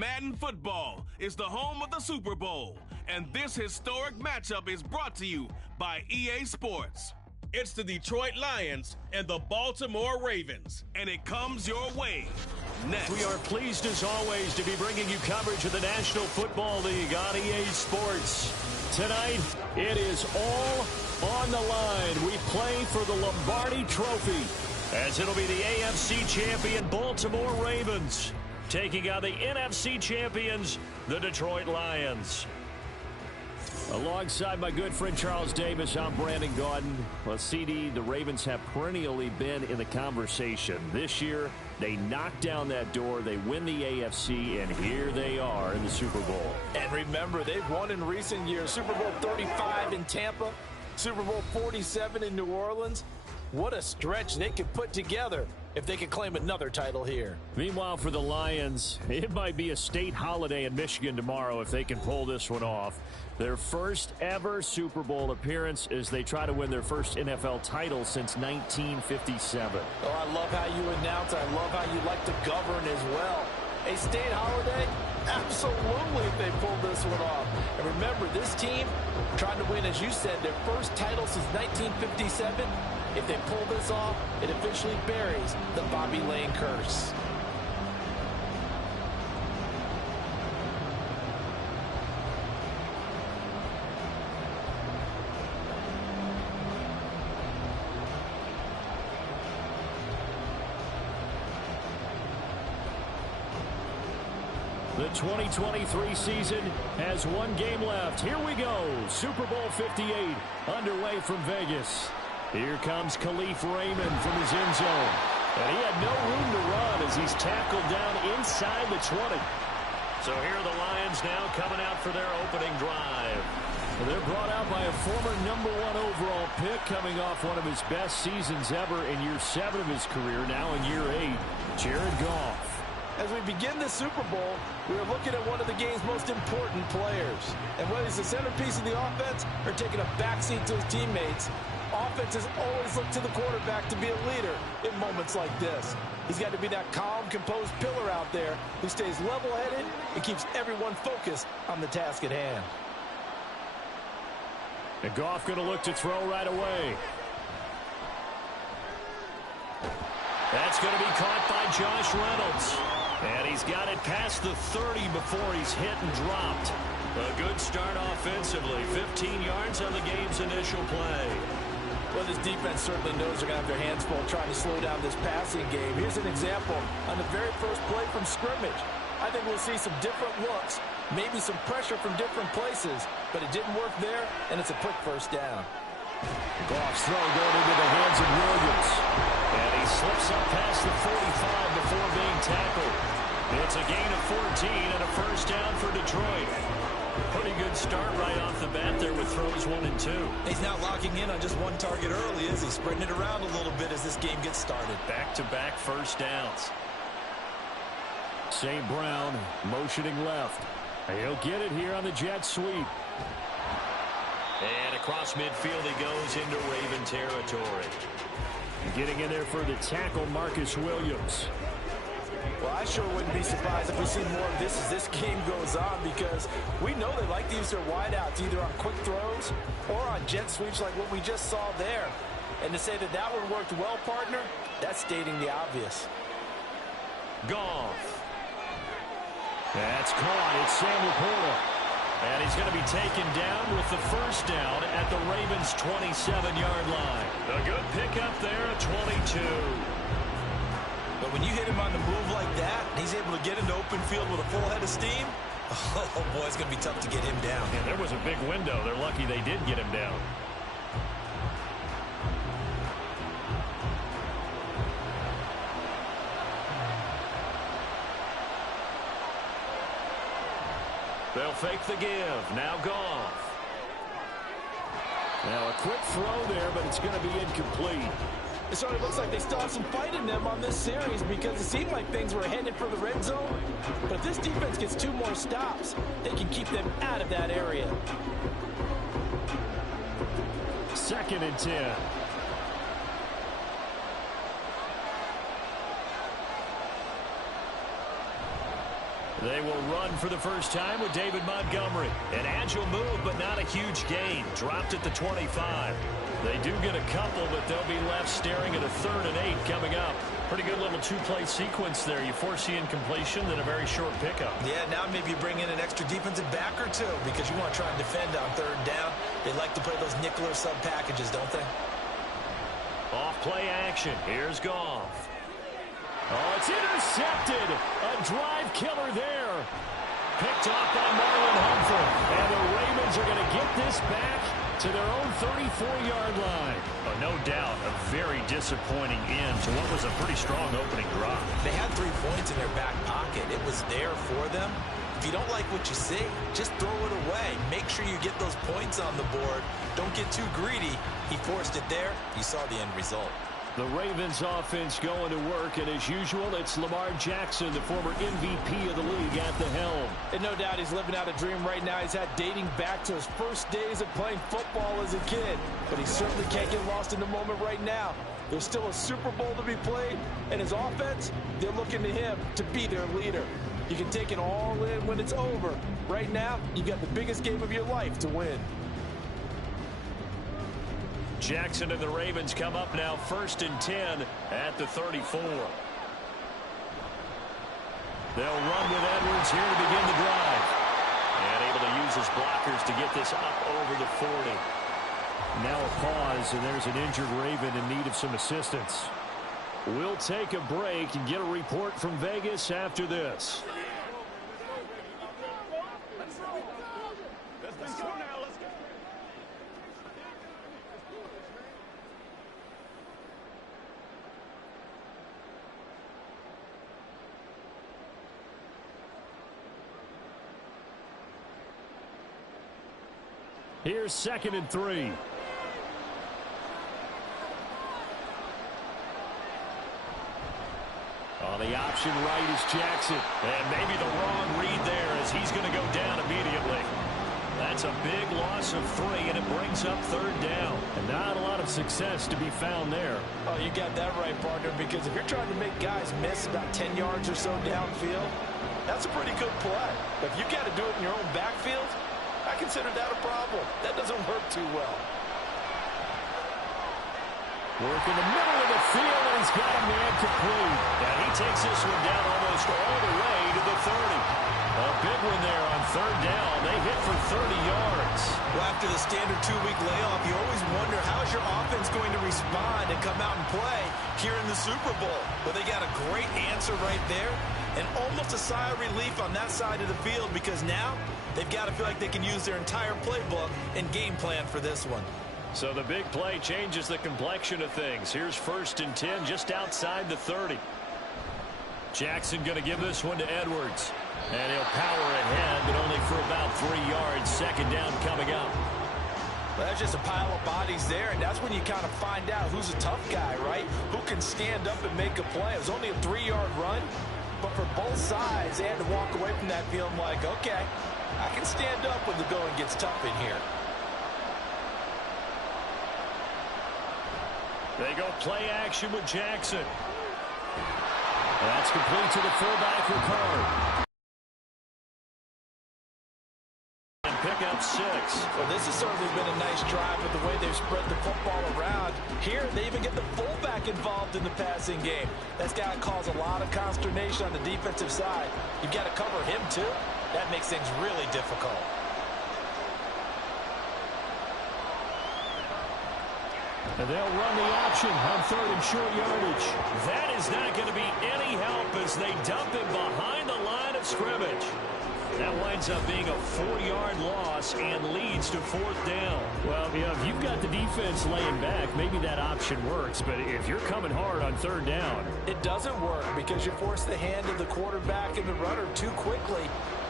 Madden football is the home of the Super Bowl, and this historic matchup is brought to you by EA Sports. It's the Detroit Lions and the Baltimore Ravens, and it comes your way next. We are pleased as always to be bringing you coverage of the National Football League on EA Sports. Tonight, it is all on the line. We play for the Lombardi Trophy, as it'll be the AFC champion Baltimore Ravens taking on the NFC champions, the Detroit Lions. Alongside my good friend Charles Davis, I'm Brandon Gaudin. Well, CD, the Ravens have perennially been in the conversation. This year, they knock down that door, they win the AFC, and here they are in the Super Bowl. And remember, they've won in recent years. Super Bowl 35 in Tampa, Super Bowl 47 in New Orleans. What a stretch they could put together if they could claim another title here. Meanwhile, for the Lions, it might be a state holiday in Michigan tomorrow if they can pull this one off. Their first ever Super Bowl appearance as they try to win their first NFL title since 1957. Oh, I love how you announce. I love how you like to govern as well. A state holiday? Absolutely if they pull this one off. And remember, this team trying to win, as you said, their first title since 1957. If they pull this off, it officially buries the Bobby Lane curse. The 2023 season has one game left. Here we go. Super Bowl 58 underway from Vegas. Here comes Khalif Raymond from his end zone. And he had no room to run as he's tackled down inside the 20. So here are the Lions now coming out for their opening drive. They're brought out by a former #1 overall pick coming off one of his best seasons ever in year 7 of his career, now in year 8, Jared Goff. As we begin the Super Bowl, we are looking at one of the game's most important players. And whether he's the centerpiece of the offense or taking a backseat to his teammates, offenses always look to the quarterback to be a leader in moments like this. He's got to be that calm, composed pillar out there who stays level-headed and keeps everyone focused on the task at hand. And Goff going to look to throw right away. That's going to be caught by Josh Reynolds. And he's got it past the 30 before he's hit and dropped. A good start offensively. 15 yards on the game's initial play. Well, this defense certainly knows they're going to have their hands full trying to slow down this passing game. Here's an example on the very first play from scrimmage. I think we'll see some different looks, maybe some pressure from different places, but it didn't work there, and it's a quick first down. Goff's throw going into the hands of Williams. And he slips up past the 45 before being tackled. It's a gain of 14 and a first down for Detroit. Pretty good start right off the bat there with throws 1 and 2. He's not locking in on just one target early, is he? Spreading it around a little bit as this game gets started. Back-to-back first downs. St. Brown motioning left. He'll get it here on the jet sweep. And across midfield he goes into Raven territory. Getting in there for the tackle, Marcus Williams. Well, I sure wouldn't be surprised if we see more of this as this game goes on, because we know they like to use their wideouts either on quick throws or on jet sweeps like what we just saw there. And to say that that one worked well, partner, that's stating the obvious. Goff. That's caught. It's Sam Laporta. And he's going to be taken down with the first down at the Ravens' 27-yard line. A good pickup there at 22. But when you hit him on the move like that, he's able to get into open field with a full head of steam, oh boy, it's going to be tough to get him down. Yeah, there was a big window. They're lucky they did get him down. They'll fake the give. Now Goff. Now a quick throw there, but it's going to be incomplete. It sort of looks like they still have some fight in them on this series, because it seemed like things were headed for the red zone. But if this defense gets 2 more stops, they can keep them out of that area. 2nd and 10. They will run for the first time with David Montgomery. An agile move, but not a huge gain. Dropped at the 25. They do get a couple, but they'll be left staring at a 3rd and 8 coming up. Pretty good little two-play sequence there. You force the incompletion, then a very short pickup. Yeah, now maybe you bring in an extra defensive back or two because you want to try and defend on 3rd down. They like to play those nickel or sub packages, don't they? Off play action. Here's Goff. Oh, it's intercepted. A drive killer there. Picked off by Marlon Humphrey. And the Ravens are going to get this back to their own 34-yard line. Oh, no doubt, a very disappointing end to what was a pretty strong opening drive. They had 3 points in their back pocket. It was there for them. If you don't like what you see, just throw it away. Make sure you get those points on the board. Don't get too greedy. He forced it there. You saw the end result. The Ravens offense going to work, and as usual, it's Lamar Jackson, the former MVP of the league, at the helm. And no doubt he's living out a dream right now. He's had dating back to his first days of playing football as a kid, but he certainly can't get lost in the moment right now. There's still a Super Bowl to be played, and his offense, they're looking to him to be their leader. You can take it all in when it's over. Right now, you've got the biggest game of your life to win. Jackson and the Ravens come up now 1st and 10 at the 34. They'll run with Edwards here to begin the drive. And able to use his blockers to get this up over the 40. Now a pause, and there's an injured Raven in need of some assistance. We'll take a break and get a report from Vegas after this. Let's go now. Let's go. Here's 2nd and 3. On the option right is Jackson. And maybe the wrong read there as he's going to go down immediately. That's a big loss of 3, and it brings up 3rd down. And not a lot of success to be found there. Oh, you got that right, partner, because if you're trying to make guys miss about 10 yards or so downfield, that's a pretty good play. But if you got to do it in your own backfield, I consider that a problem. That doesn't work too well. Work in the middle of the field, and he's got a man complete. And he takes this one down almost all the way to the 30. A big one there on 3rd down. They hit for 30 yards. Well, after the standard 2-week layoff, you always wonder how's your offense going to respond and come out and play here in the Super Bowl. Well, they got a great answer right there, and almost a sigh of relief on that side of the field because now they've got to feel like they can use their entire playbook and game plan for this one. So the big play changes the complexion of things. Here's 1st and 10 just outside the 30. Jackson going to give this one to Edwards. And he'll power ahead, but only for about 3 yards. 2nd down coming up. Well, that's just a pile of bodies there, and that's when you kind of find out who's a tough guy, right? Who can stand up and make a play. It was only a 3-yard run, but for both sides, they had to walk away from that feeling like, okay, I can stand up when the going gets tough in here. They go play action with Jackson. That's complete to the fullback, Ricard. And pick up 6. Well, this has certainly been a nice drive with the way they've spread the football around. Here, they even get the fullback involved in the passing game. That's got to cause a lot of consternation on the defensive side. You've got to cover him, too. That makes things really difficult. And they'll run the option on 3rd and short yardage. That is not going to be any help as they dump him behind the line of scrimmage. That winds up being a 4-yard loss and leads to 4th down. Well, if you've got the defense laying back, maybe that option works. But if you're coming hard on 3rd down, it doesn't work because you force the hand of the quarterback and the runner too quickly,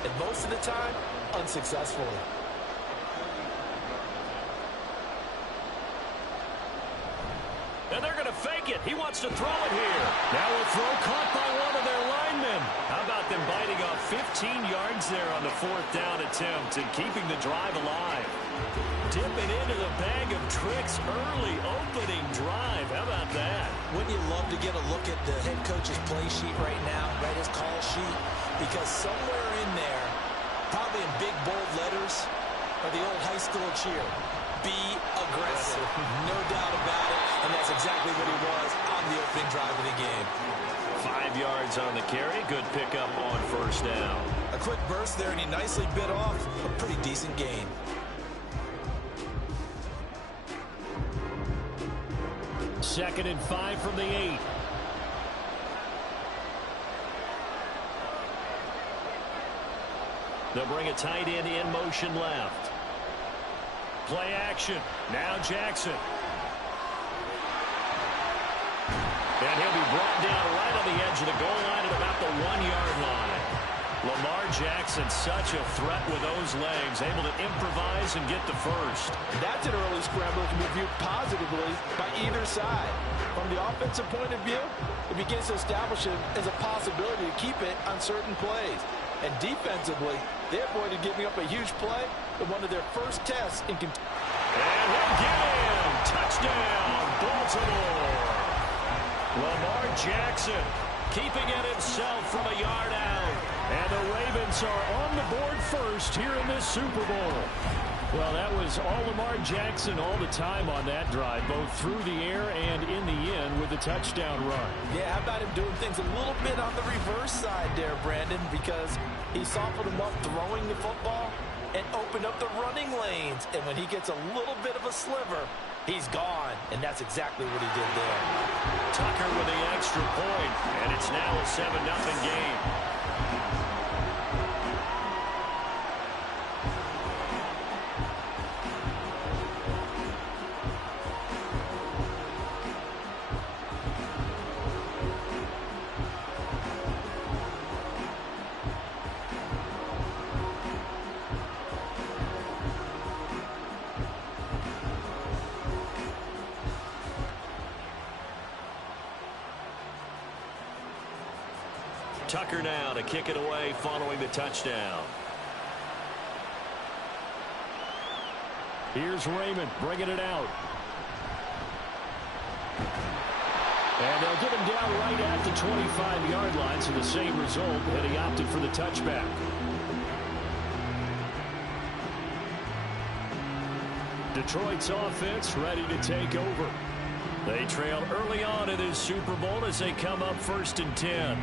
and most of the time, unsuccessfully. And they're going to fake it. He wants to throw it here. Now a throw caught by one of their linemen. How about them biting off 15 yards there on the 4th down attempt and keeping the drive alive? Dipping into the bag of tricks early opening drive. How about that? wouldn't you love to get a look at the head coach's play sheet right now, right, his call sheet? Because somewhere in there, probably in big, bold letters, are the old high school cheer. Be aggressive. No doubt about it. And that's exactly what he was on the opening drive of the game. 5 yards on the carry. Good pickup on first down. A quick burst there, and he nicely bit off a pretty decent gain. Second and 5 from the 8. They'll bring a tight end in motion left. Play action. Now Jackson. And he'll be brought down right on the edge of the goal line at about the 1-yard line. Lamar Jackson, such a threat with those legs, able to improvise and get the first. That's an early scramble that can be viewed positively by either side. From the offensive point of view, it begins to establish it as a possibility to keep it on certain plays. And defensively, they avoided giving up a huge play in one of their first tests in Kentucky. And he'll get him. Touchdown, Baltimore. Lamar Jackson keeping it himself from a yard out. And the Ravens are on the board first here in this Super Bowl. Well, that was all Lamar Jackson all the time on that drive, both through the air and in the end with the touchdown run. Yeah, how about him doing things a little bit on the reverse side there, Brandon, because he softened him up throwing the football and opened up the running lanes. And when he gets a little bit of a sliver, he's gone. And that's exactly what he did there. Tucker with the extra point, and it's now a 7-0 game. Tucker now to kick it away following the touchdown. Here's Raymond bringing it out. And they'll get him down right at the 25-yard line, so the same result, and he opted for the touchback. Detroit's offense ready to take over. They trail early on in this Super Bowl as they come up 1st and 10.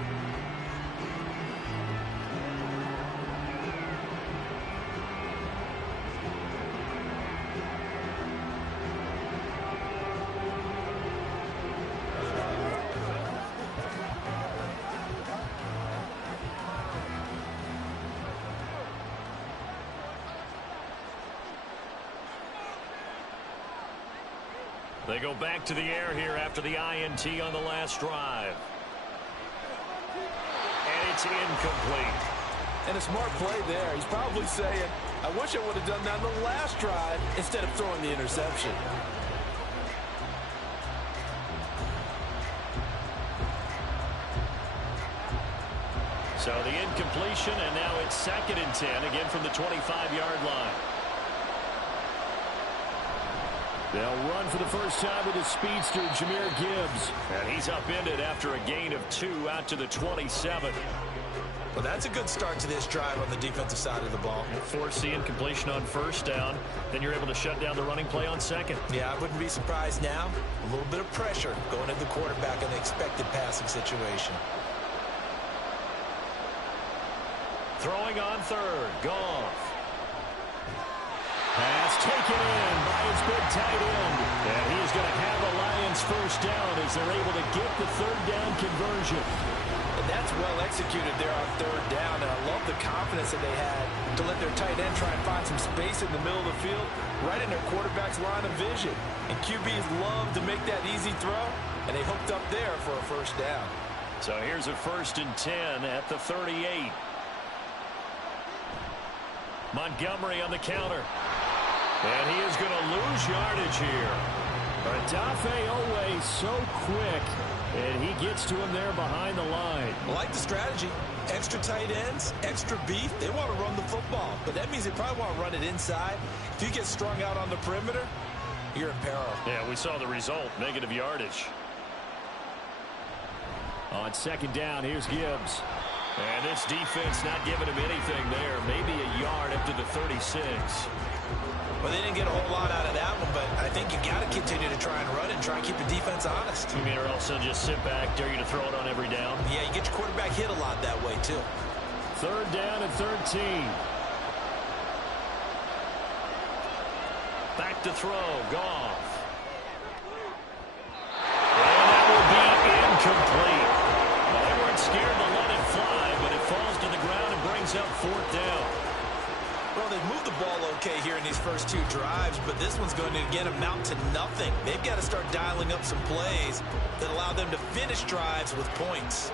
They go back to the air here after the INT on the last drive. And it's incomplete. And a smart play there. He's probably saying, I wish I would have done that on the last drive instead of throwing the interception. So the incompletion, and now it's 2nd and 10, again from the 25-yard line. They'll run for the first time with his speedster, Jahmyr Gibbs. And he's upended after a gain of 2 out to the 27. Well, that's a good start to this drive on the defensive side of the ball. Force the incompletion on first down. Then you're able to shut down the running play on second. Yeah, I wouldn't be surprised now. A little bit of pressure going at the quarterback in the expected passing situation. Throwing on third. Goff. Pass taken in by his big tight end. And he's going to have a Lions first down as they're able to get the 3rd down conversion. And that's well executed there on 3rd down. And I love the confidence that they had to let their tight end try and find some space in the middle of the field, right in their quarterback's line of vision. And QBs love to make that easy throw, and they hooked up there for a first down. So here's a 1st and 10 at the 38. Montgomery on the counter. And he is going to lose yardage here. Odafe Oweh so quick, and he gets to him there behind the line. I like the strategy. Extra tight ends, extra beef. They want to run the football, but that means they probably want to run it inside. If you get strung out on the perimeter, you're in peril. Yeah, we saw the result, negative yardage. On second down, here's Gibbs. And this defense not giving him anything there. Maybe a yard up to the 36. Well, they didn't get a whole lot out of that one, but I think you got to continue to try and run and try and keep the defense honest. You mean or else they'll just sit back, dare you to throw it on every down? Yeah, you get your quarterback hit a lot that way, too. Third down and 13. Back to throw. Goff. And that will be incomplete. Well, they weren't scared to let it fly, but it falls to the ground and brings up fourth down. Well, they've moved the ball okay here in these first two drives, but this one's going to, again, amount to nothing. They've got to start dialing up some plays that allow them to finish drives with points.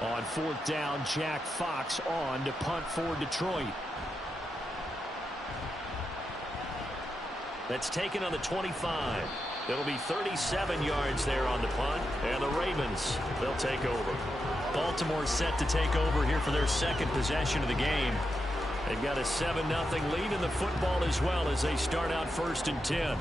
On fourth down, Jack Fox on to punt for Detroit. That's taken on the 25. It'll be 37 yards there on the punt, and the Ravens, they'll take over. Baltimore set to take over here for their second possession of the game. They've got a 7-0 lead in the football as well as they start out first and 10.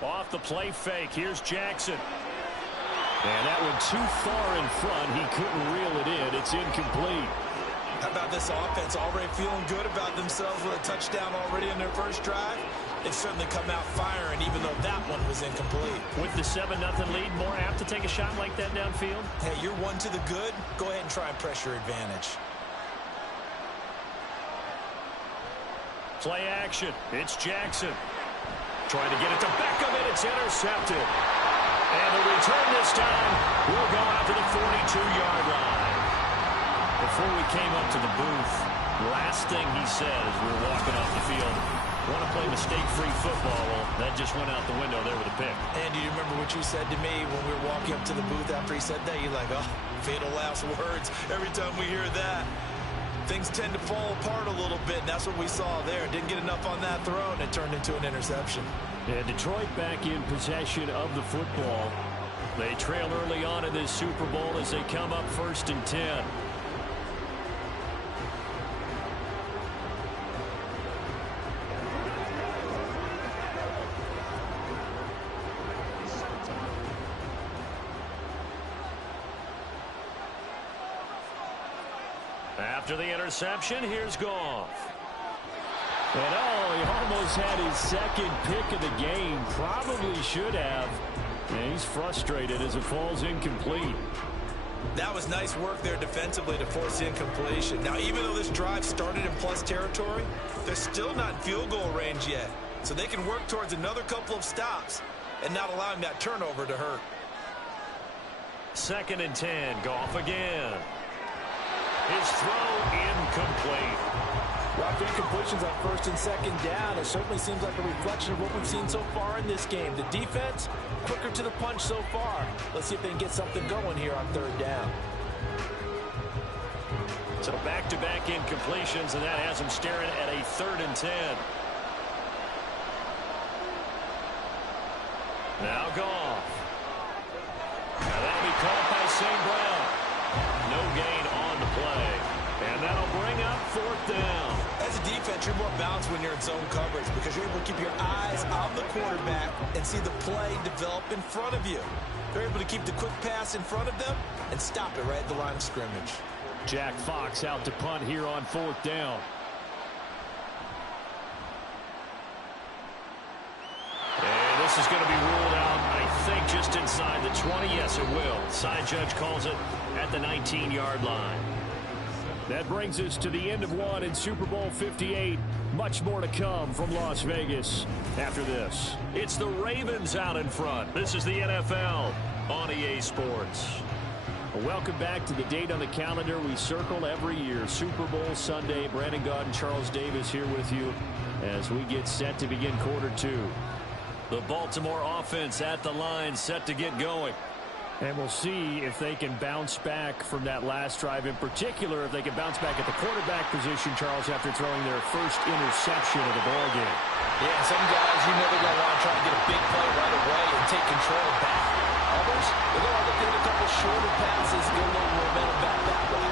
Off the play fake, here's Jackson. And that one too far in front. He couldn't reel it in. It's incomplete. How about this offense already feeling good about themselves with a touchdown already in their first drive? They've certainly come out firing, even though that one was incomplete. With the 7-0 lead, more apt to take a shot like that downfield? Hey, you're one to the good. Go ahead and try and press your advantage. Play action. It's Jackson. Trying to get it to Beckham, and it's intercepted. And the return this time will go out to the 42-yard line. Before we came up to the booth, last thing he said as we were walking off the field, want to play mistake-free football. Well, that just went out the window there with a pick. And do you remember what you said to me when we were walking up to the booth after he said that? You're like, oh, fatal last words. Every time we hear that, things tend to fall apart a little bit, and that's what we saw there. Didn't get enough on that throw, and it turned into an interception. Yeah, Detroit back in possession of the football. They trail early on in this Super Bowl as they come up first and 10. After the interception, here's Goff. And he almost had his second pick of the game. Probably should have. And he's frustrated as it falls incomplete. That was nice work there defensively to force the incompletion. Now, even though this drive started in plus territory, they're still not in field goal range yet. So they can work towards another couple of stops and not allowing that turnover to hurt. Second and 10. Goff again. His throw incomplete. After incompletions on first and second down, it certainly seems like a reflection of what we've seen so far in this game. The defense, quicker to the punch so far. Let's see if they can get something going here on third down. So back-to-back incompletions, and that has them staring at a third and 10. Now Goff. Now that'll be caught by St. Brown. No gain on the play. And that'll bring up fourth down. As a defense, you're more balanced when you're in zone coverage because you're able to keep your eyes on the quarterback and see the play develop in front of you. They're able to keep the quick pass in front of them and stop it right at the line of scrimmage. Jack Fox out to punt here on fourth down. And this is going to be ruled out, I think, just inside the 20. Yes, it will. Side judge calls it at the 19-yard line. That brings us to the end of one in Super Bowl 58. Much more to come from Las Vegas after this. It's the Ravens out in front. This is the NFL on EA Sports. Welcome back to the date on the calendar we circle every year. Super Bowl Sunday. Brandon Gaud and Charles Davis here with you as we get set to begin quarter two. The Baltimore offense at the line, set to get going. And we'll see if they can bounce back from that last drive. In particular, if they can bounce back at the quarterback position, Charles, after throwing their first interception of the ballgame. Yeah, some guys, you know they're going to want to try to get a big play right control back. Others, they're going to look to hit a couple shorter passes, get a little momentum back that way.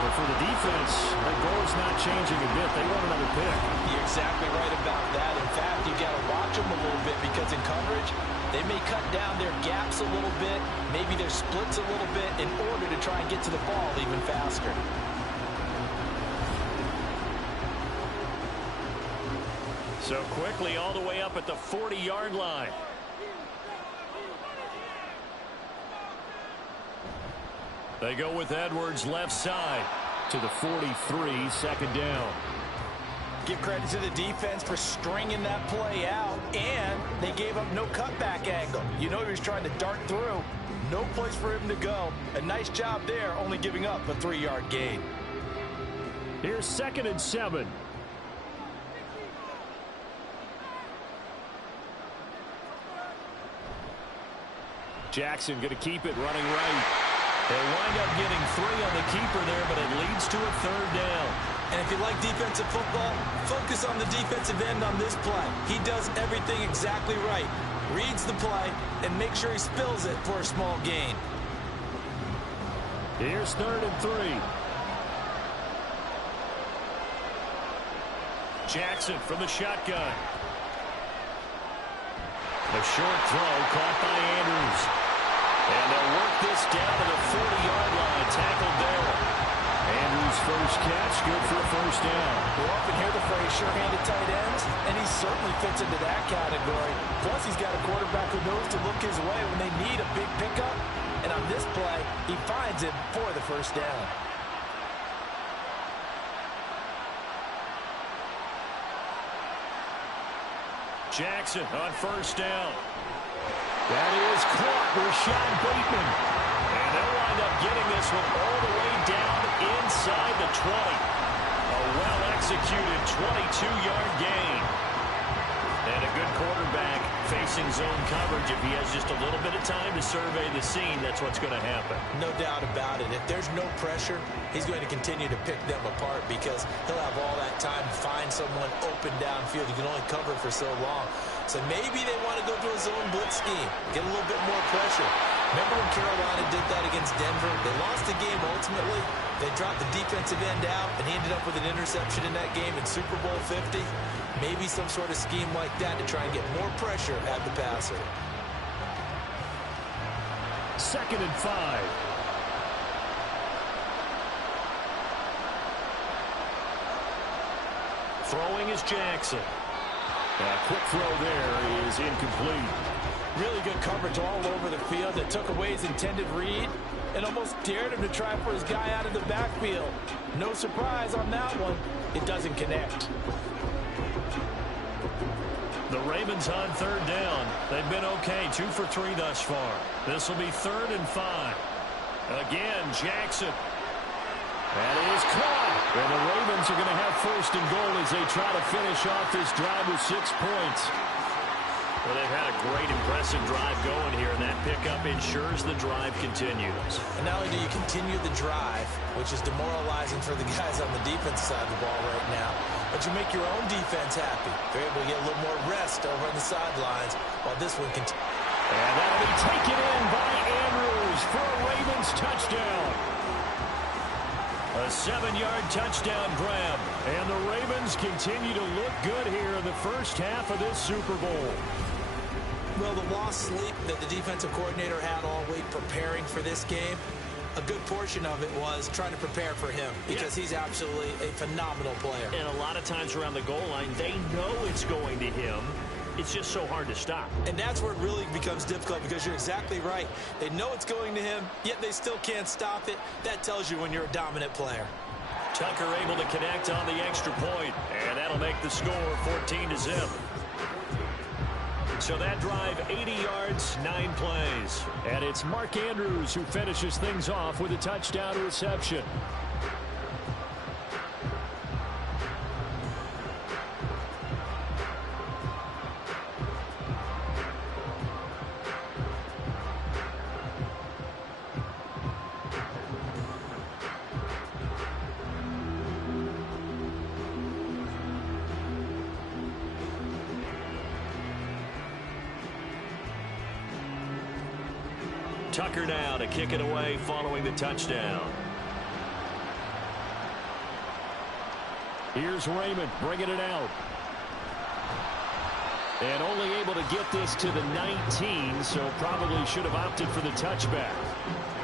But for the defense, their goal is not changing a bit. They want another pick. You're exactly right about that. In fact, you got to watch them a little bit because in coverage, they may cut down their gaps a little bit, maybe their splits a little bit in order to try and get to the ball even faster. So quickly all the way up at the 40-yard line. They go with Edwards left side to the 43, second down. Give credit to the defense for stringing that play out, and they gave up no cutback angle. You know he was trying to dart through. No place for him to go. A nice job there, only giving up a 3-yard gain. Here's 2nd and 7. Jackson going to keep it running right. They wind up getting 3 on the keeper there, but it leads to a 3rd down. And if you like defensive football, focus on the defensive end on this play. He does everything exactly right. Reads the play and make sure he spills it for a small gain. Here's 3rd and 3. Jackson from the shotgun. A short throw caught by Andrews. And they'll work this down to the 40-yard line. Tackled there. Andrews' first catch, good for a 1st down. We often hear the phrase sure-handed tight ends, and he certainly fits into that category. Plus, he's got a quarterback who knows to look his way when they need a big pickup. And on this play, he finds him for the 1st down. Jackson on 1st down. That is caught. Rashad Bateman. And they'll wind up getting this one all the way down inside the 20. A well-executed 22-yard gain. And a good quarterback facing zone coverage. If he has just a little bit of time to survey the scene, that's what's going to happen. No doubt about it. If there's no pressure, he's going to continue to pick them apart because he'll have all that time to find someone open downfield. You can only cover for so long. So maybe they want to go to a zone blitz scheme, get a little bit more pressure. Remember when Carolina did that against Denver? They lost the game ultimately. They dropped the defensive end out, and he ended up with an interception in that game in Super Bowl 50. Maybe some sort of scheme like that to try and get more pressure at the passer. 2nd and 5. Throwing is Jackson. A quick throw there is incomplete. Really good coverage all over the field that took away his intended read and almost dared him to try for his guy out of the backfield. No surprise on that one. It doesn't connect. The Ravens on 3rd down. They've been okay, 2 for 3 thus far. This will be 3rd and 5. Again, Jackson. That is caught. And the Ravens are going to have 1st and goal as they try to finish off this drive with 6 points. Well, they've had a great, impressive drive going here, and that pickup ensures the drive continues. And not only do you continue the drive, which is demoralizing for the guys on the defense side of the ball right now, but you make your own defense happy. They're able to get a little more rest over on the sidelines while this one continues. And that'll be taken in by Andrews for a Ravens touchdown. A 7-yard touchdown grab. And the Ravens continue to look good here in the first half of this Super Bowl. Well, the lost sleep that the defensive coordinator had all week preparing for this game, a good portion of it was trying to prepare for him because he's absolutely a phenomenal player. And a lot of times around the goal line, they know it's going to him. It's just so hard to stop. And that's where it really becomes difficult because you're exactly right. They know it's going to him, yet they still can't stop it. That tells you when you're a dominant player. Tucker able to connect on the extra point, and that'll make the score 14-0. So that drive, 80 yards, 9 plays. And it's Mark Andrews who finishes things off with a touchdown reception. Tucker now to kick it away following the touchdown. Here's Raymond bringing it out. And only able to get this to the 19, so probably should have opted for the touchback.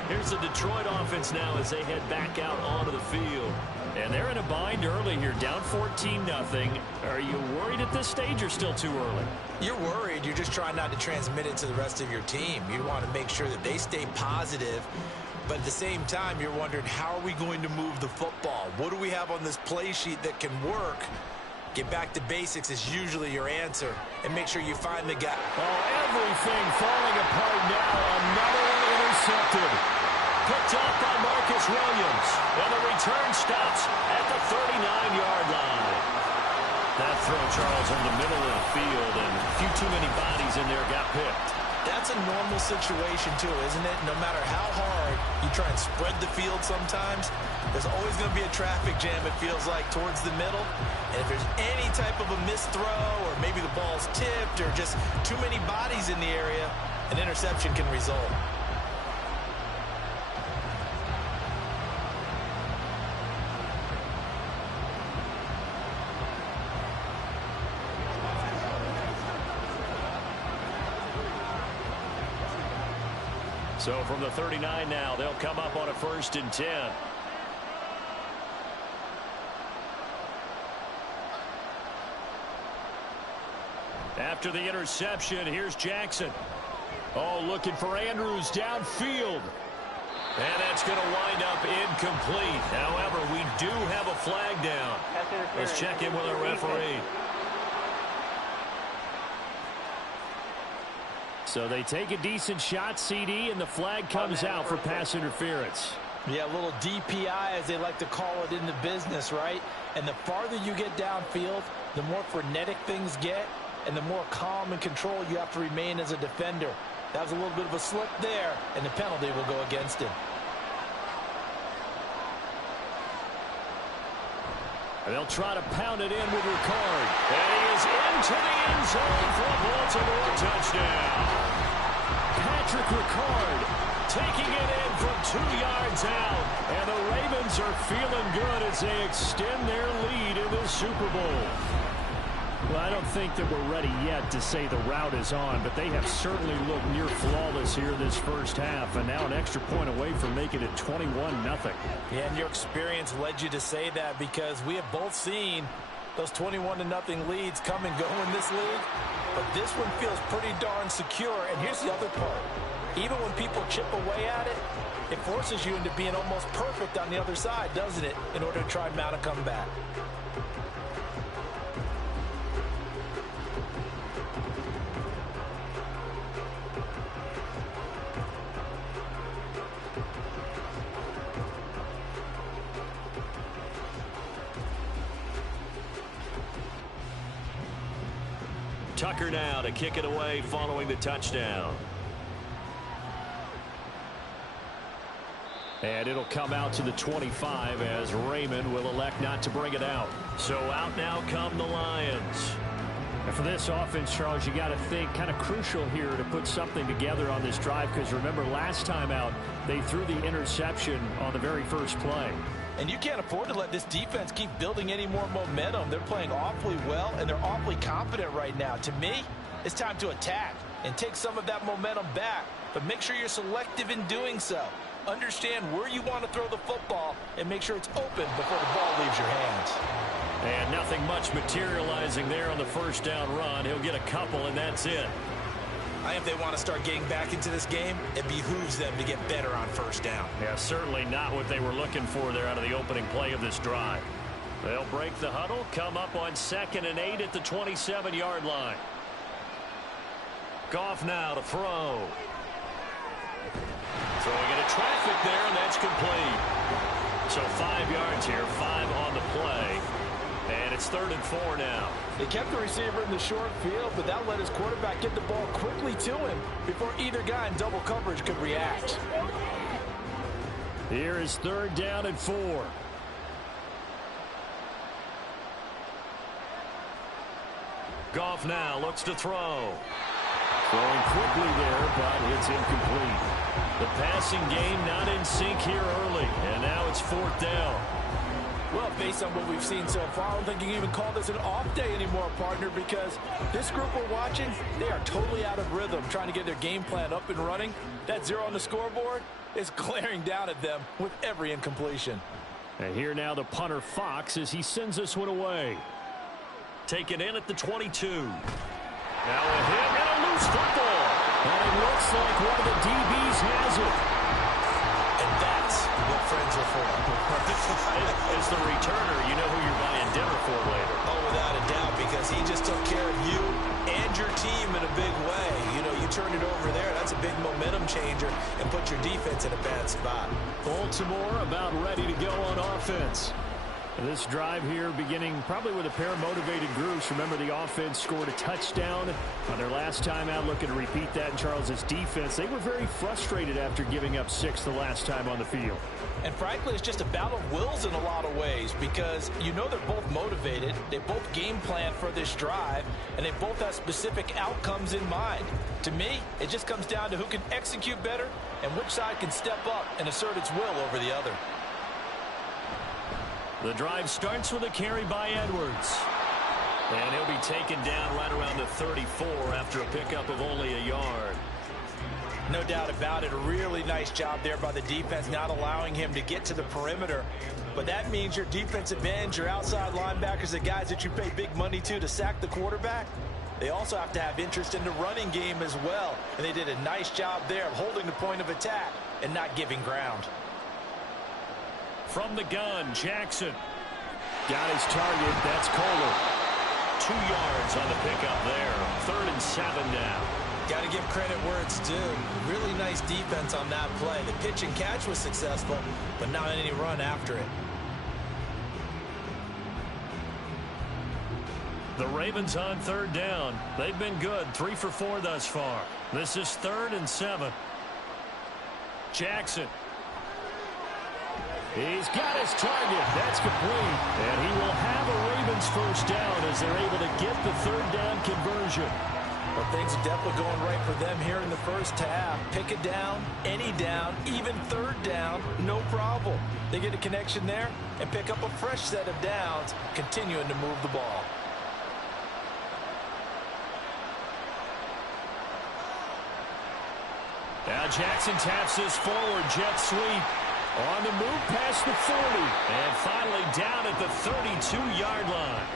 Here's the Detroit offense now as they head back out onto the field. And they're in a bind early here, down 14-0. Are you worried at this stage or still too early? You're worried. You're just trying not to transmit it to the rest of your team. You want to make sure that they stay positive. But at the same time, you're wondering, how are we going to move the football? What do we have on this play sheet that can work? Get back to basics is usually your answer. And make sure you find the guy. Oh, everything falling apart now. Another one intercepted. Picked up by Marcus Williams. And the return stops at the 39-yard line. That throw, Charles, in the middle of the field, and a few too many bodies in there got picked. That's a normal situation, too, isn't it? No matter how hard you try and spread the field sometimes, there's always going to be a traffic jam, it feels like, towards the middle. And if there's any type of a missed throw, or maybe the ball's tipped, or just too many bodies in the area, an interception can result. So from the 39 now, they'll come up on a 1st and 10. After the interception, here's Jackson. Oh, looking for Andrews downfield. And that's going to wind up incomplete. However, we do have a flag down. Let's check in with our referee. So they take a decent shot, CD, and the flag comes out for pass interference. Yeah, a little DPI, as they like to call it in the business, right? And the farther you get downfield, the more frenetic things get, and the more calm and control you have to remain as a defender. That was a little bit of a slip there, and the penalty will go against him. And they'll try to pound it in with Ricard. And he is into the end zone for a Baltimore touchdown. Patrick Ricard taking it in from 2 yards out. And the Ravens are feeling good as they extend their lead in this Super Bowl. Well, I don't think that we're ready yet to say the route is on, but they have certainly looked near flawless here this first half, and now an extra point away from making it 21-0. Yeah, and your experience led you to say that, because we have both seen those 21-0 leads come and go in this league, but this one feels pretty darn secure. And here's the other part. Even when people chip away at it, it forces you into being almost perfect on the other side, doesn't it, in order to try and mount a comeback. Tucker now to kick it away following the touchdown. And it'll come out to the 25 as Raymond will elect not to bring it out. So out now come the Lions. And for this offense, Charles, you got to think kind of crucial here to put something together on this drive, because remember last time out they threw the interception on the very first play. And you can't afford to let this defense keep building any more momentum. They're playing awfully well, and they're awfully confident right now. To me, it's time to attack and take some of that momentum back. But make sure you're selective in doing so. Understand where you want to throw the football and make sure it's open before the ball leaves your hands. And nothing much materializing there on the first down run. He'll get a couple, and that's it. I think if they want to start getting back into this game, it behooves them to get better on first down. Yeah, certainly not what they were looking for there out of the opening play of this drive. They'll break the huddle, come up on 2nd and 8 at the 27-yard line. Goff now to throw. Throwing into traffic there, and that's complete. So 5 yards here, 5 on the play. And it's 3rd and 4 now. They kept the receiver in the short field, but that let his quarterback get the ball quickly to him before either guy in double coverage could react. Here is 3rd down and 4. Goff now looks to throw. Throwing quickly there, but it's incomplete. The passing game not in sync here early, and now it's 4th down. Well, based on what we've seen so far, I don't think you can even call this an off day anymore, partner, because this group we're watching, they are totally out of rhythm, trying to get their game plan up and running. That 0 on the scoreboard is glaring down at them with every incompletion. And here now the punter Fox as he sends this one away. Taken in at the 22. Now a hit and a loose football. And it looks like one of the DBs has it. And that's what friends are for. As the returner, you know who you're buying dinner for later. Oh, without a doubt, because he just took care of you and your team in a big way. You know, you turn it over there, that's a big momentum changer and put your defense in a bad spot. Baltimore about ready to go on offense. This drive here beginning probably with a pair of motivated groups. Remember, the offense scored a touchdown on their last time out, looking to repeat that in Charles's defense. They were very frustrated after giving up 6 the last time on the field. And frankly, it's just a battle of wills in a lot of ways, because you know they're both motivated, they both game plan for this drive, and they both have specific outcomes in mind. To me, it just comes down to who can execute better and which side can step up and assert its will over the other. The drive starts with a carry by Edwards. And he'll be taken down right around the 34 after a pickup of only a yard. No doubt about it. A really nice job there by the defense, not allowing him to get to the perimeter. But that means your defensive ends, your outside linebackers, the guys that you pay big money to sack the quarterback, they also have to have interest in the running game as well. And they did a nice job there of holding the point of attack and not giving ground. From the gun, Jackson. Got his target. That's Kohler. 2 yards on the pickup there. 3rd and 7 now. Got to give credit where it's due. Really nice defense on that play. The pitch and catch was successful, but not any run after it. The Ravens on 3rd down. They've been good. 3 for 4 thus far. This is 3rd and 7. Jackson. He's got his target. That's complete. And he will have a Ravens first down as they're able to get the 3rd down conversion. Well, things are definitely going right for them here in the first half. Pick it down, any down, even 3rd down, no problem. They get a connection there and pick up a fresh set of downs, continuing to move the ball. Now Jackson taps this forward, jet sweep. On the move past the 40. And finally down at the 32-yard line.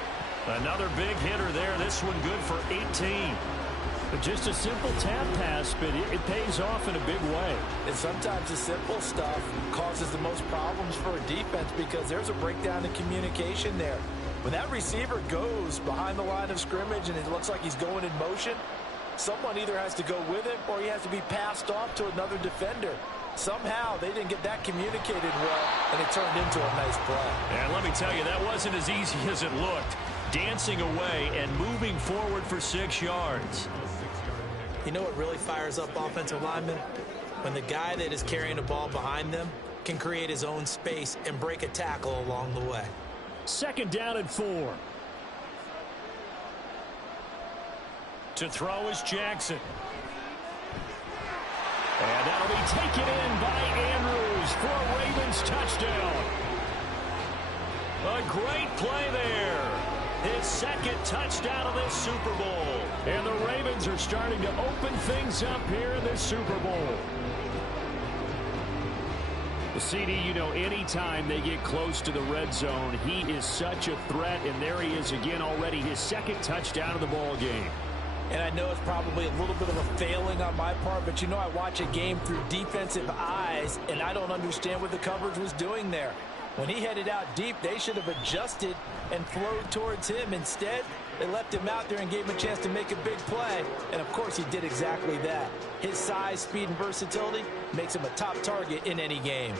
Another big hitter there. This one good for 18. But just a simple tap pass, but it pays off in a big way. And sometimes the simple stuff causes the most problems for a defense because there's a breakdown in communication there. When that receiver goes behind the line of scrimmage and it looks like he's going in motion, someone either has to go with him or he has to be passed off to another defender. Somehow they didn't get that communicated well, and it turned into a nice play. And let me tell you, that wasn't as easy as it looked. Dancing away and moving forward for 6 yards. You know what really fires up offensive linemen? When the guy that is carrying the ball behind them can create his own space and break a tackle along the way. 2nd down and 4. To throw is Jackson. And that'll be taken in by Andrews for a Ravens touchdown. A great play there. His 2nd touchdown of this Super Bowl. And the Ravens are starting to open things up here in this Super Bowl. The CD, you know, anytime they get close to the red zone, he is such a threat. And there he is again already, his 2nd touchdown of the ball game. And I know it's probably a little bit of a failing on my part, but you know I watch a game through defensive eyes, and I don't understand what the coverage was doing there. When he headed out deep, they should have adjusted and flowed towards him. Instead, they left him out there and gave him a chance to make a big play. And, of course, he did exactly that. His size, speed, and versatility makes him a top target in any game.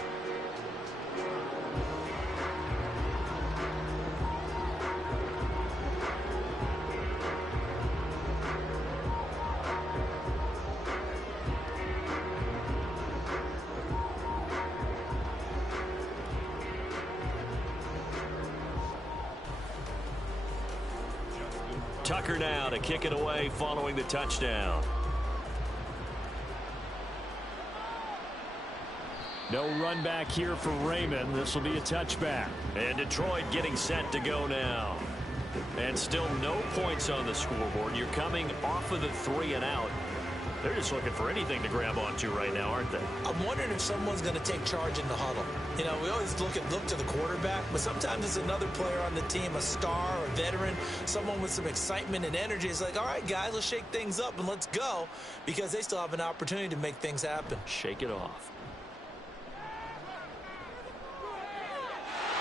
Tucker now to kick it away following the touchdown. No run back here for Raymond. This will be a touchback. And Detroit getting set to go now. And still no points on the scoreboard. You're coming off of the 3 and out. They're just looking for anything to grab onto right now, aren't they? I'm wondering if someone's going to take charge in the huddle. You know, we always look to the quarterback, but sometimes it's another player on the team, a star or a veteran, someone with some excitement and energy. It's like, all right, guys, let's shake things up and let's go, because they still have an opportunity to make things happen. Shake it off.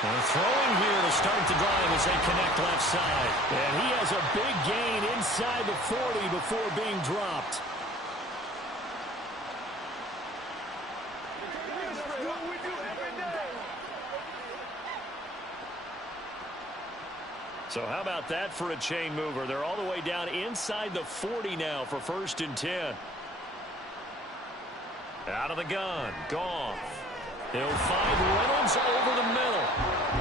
And throwing here to start the drive as they connect left side. And he has a big gain inside the 40 before being dropped. So how about that for a chain mover? They're all the way down inside the 40 now for 1st and 10. Out of the gun. Goff. He'll find Reynolds over the middle.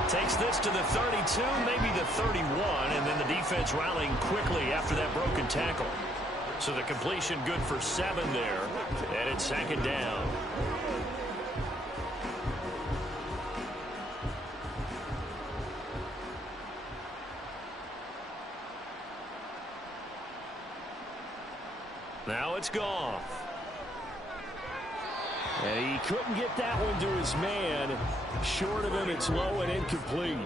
Takes this to the 32, maybe the 31, and then the defense rallying quickly after that broken tackle. So the completion good for 7 there, and it's 2nd down. Now it's Goff. And he couldn't get that one to his man. Short of him, it's low and incomplete.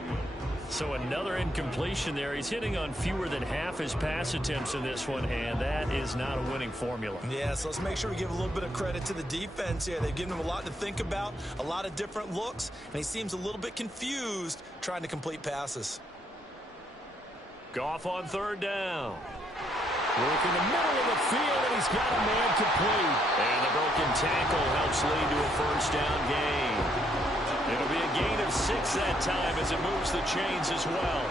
So another incompletion there. He's hitting on fewer than half his pass attempts in this one, and that is not a winning formula. Yeah, so let's make sure we give a little bit of credit to the defense here. They've given him a lot to think about, a lot of different looks, and he seems a little bit confused trying to complete passes. Goff on 3rd down. Work in the middle of the field, and he's got a man complete. And the broken tackle helps lead to a 1st down gain. It'll be a gain of 6 that time as it moves the chains as well.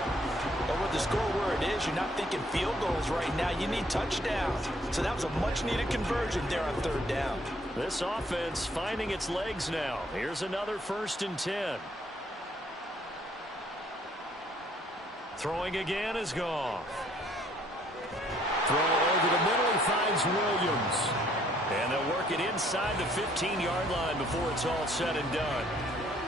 But with the score where it is, you're not thinking field goals right now. You need touchdowns. So that was a much-needed conversion there on 3rd down. This offense finding its legs now. Here's another 1st and 10. Throwing again is Goff. Throw over the middle, he finds Williams. And they'll work it inside the 15-yard line before it's all said and done.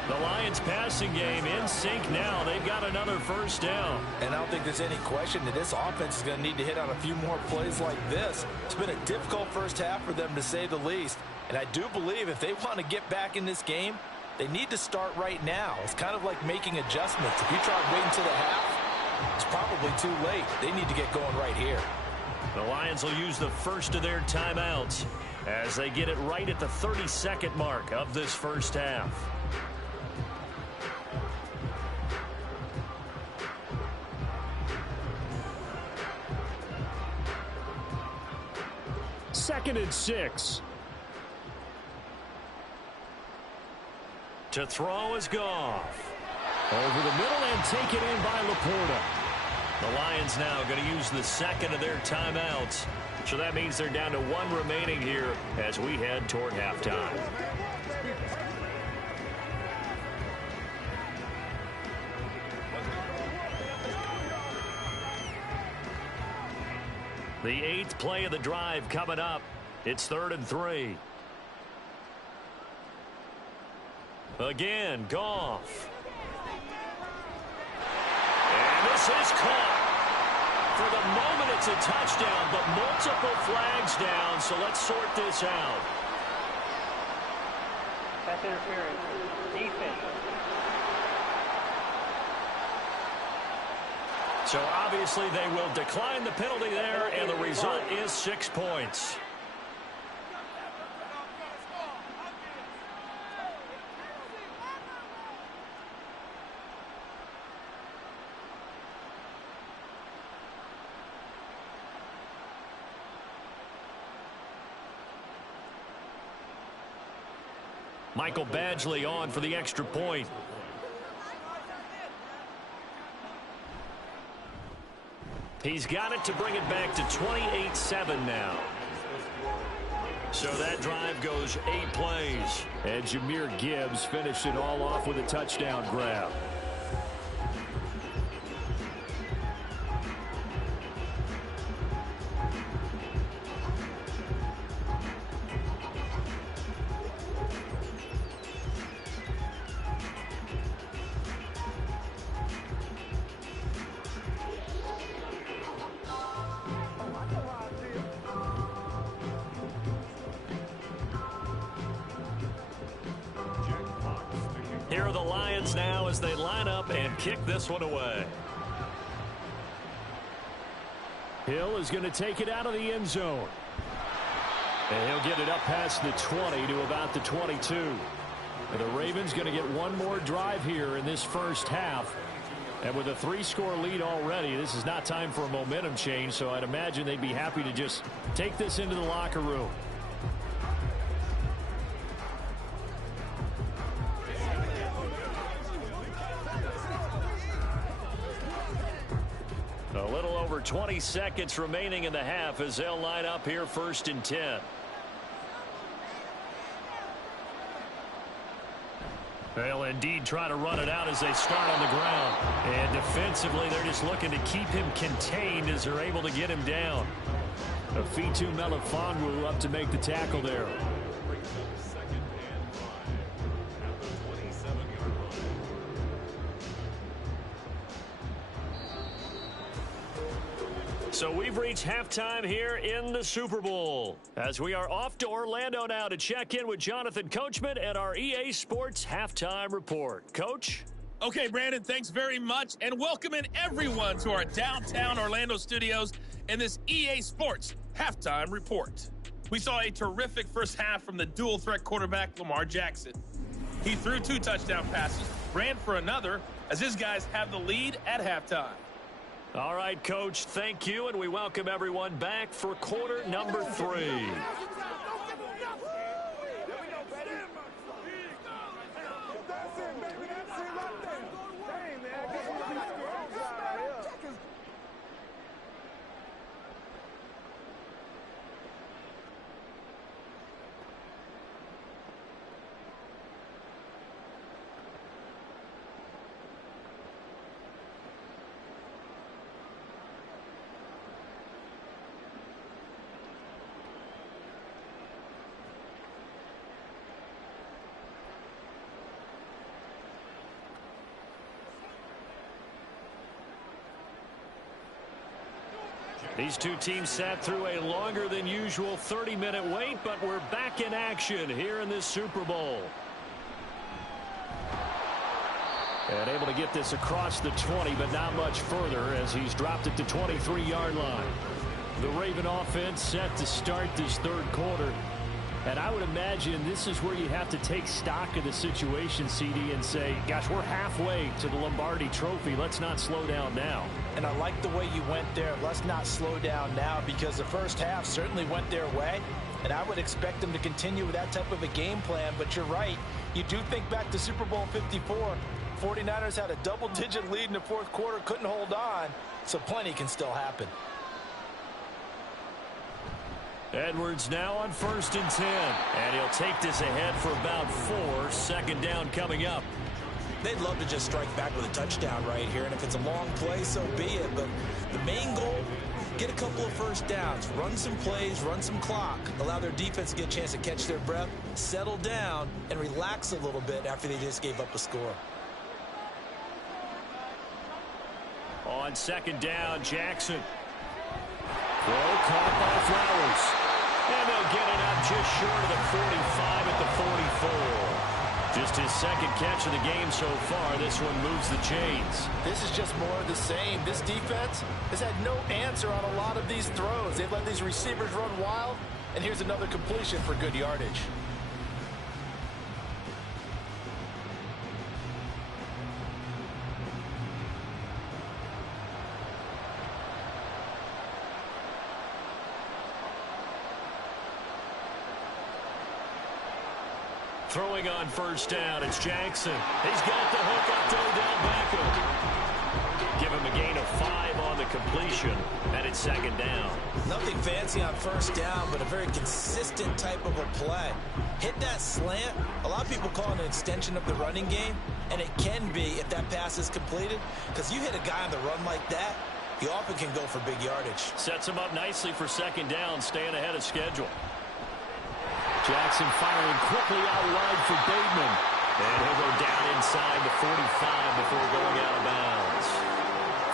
The Lions passing game in sync now. They've got another 1st down. And I don't think there's any question that this offense is going to need to hit on a few more plays like this. It's been a difficult first half for them, to say the least. And I do believe if they want to get back in this game, they need to start right now. It's kind of like making adjustments. If you try waiting until the half, it's probably too late. They need to get going right here. The Lions will use the first of their timeouts as they get it right at the 32nd mark of this first half. Second and 6. To throw is Goff. Over the middle and taken in by Laporta. The Lions now going to use the 2nd of their timeouts. So that means they're down to 1 remaining here as we head toward halftime. The 8th play of the drive coming up. It's 3rd and 3. Again, Goff. And this is caught. For the moment, it's a touchdown, but multiple flags down, so let's sort this out. Pass interference. Defense. So obviously they will decline the penalty there, and the result is 6 points. Michael Badgley on for the extra point. He's got it to bring it back to 28-7 now. So that drive goes 8 plays. And Jahmyr Gibbs finished it all off with a touchdown grab. Here are the Lions now as they line up and kick this one away. Hill is going to take it out of the end zone. And he'll get it up past the 20 to about the 22. And the Ravens going to get one more drive here in this first half. And with a 3-score lead already, this is not time for a momentum change, so I'd imagine they'd be happy to just take this into the locker room. A little over 20 seconds remaining in the half as they'll line up here 1st and 10. They'll indeed try to run it out as they start on the ground. And defensively, they're just looking to keep him contained as they're able to get him down. Afitu Melifonwu up to make the tackle there. So we've reached halftime here in the Super Bowl as we are off to Orlando now to check in with Jonathan Coachman and our EA Sports Halftime Report. Coach? Okay, Brandon, thanks very much, and welcoming everyone to our downtown Orlando studios in this EA Sports Halftime Report. We saw a terrific first half from the dual-threat quarterback Lamar Jackson. He threw 2 touchdown passes, ran for another, as his guys have the lead at halftime. All right, Coach, thank you, and we welcome everyone back for quarter number 3. These two teams sat through a longer than usual 30-minute wait, but we're back in action here in this Super Bowl. And able to get this across the 20, but not much further as he's dropped it to 23-yard line. The Raven offense set to start this third quarter. And I would imagine this is where you have to take stock of the situation, CD, and say, gosh, we're halfway to the Lombardi Trophy. Let's not slow down now. And I like the way you went there. Let's not slow down now, because the first half certainly went their way. And I would expect them to continue with that type of a game plan. But you're right. You do think back to Super Bowl 54. 49ers had a double-digit lead in the fourth quarter, couldn't hold on. So plenty can still happen. Edwards now on 1st and 10. And he'll take this ahead for about 4. 2nd down coming up. They'd love to just strike back with a touchdown right here. And if it's a long play, so be it. But the main goal, get a couple of first downs. Run some plays, run some clock. Allow their defense to get a chance to catch their breath, settle down, and relax a little bit after they just gave up a score. On 2nd down, Jackson. Throw caught by Flowers. And they'll get it up just short of the 45 at the 44. Just his 2nd catch of the game so far. This one moves the chains. This is just more of the same. This defense has had no answer on a lot of these throws. They've let these receivers run wild. And here's another completion for good yardage. Throwing on 1st down, it's Jackson. He's got the hook up to Odell Beckham. Give him a gain of 5 on the completion, and it's 2nd down. Nothing fancy on 1st down, but a very consistent type of a play. Hit that slant. A lot of people call it an extension of the running game, and it can be if that pass is completed, because you hit a guy on the run like that, he often can go for big yardage. Sets him up nicely for 2nd down, staying ahead of schedule. Jackson firing quickly out wide for Bateman. And he'll go down inside the 45 before going out of bounds.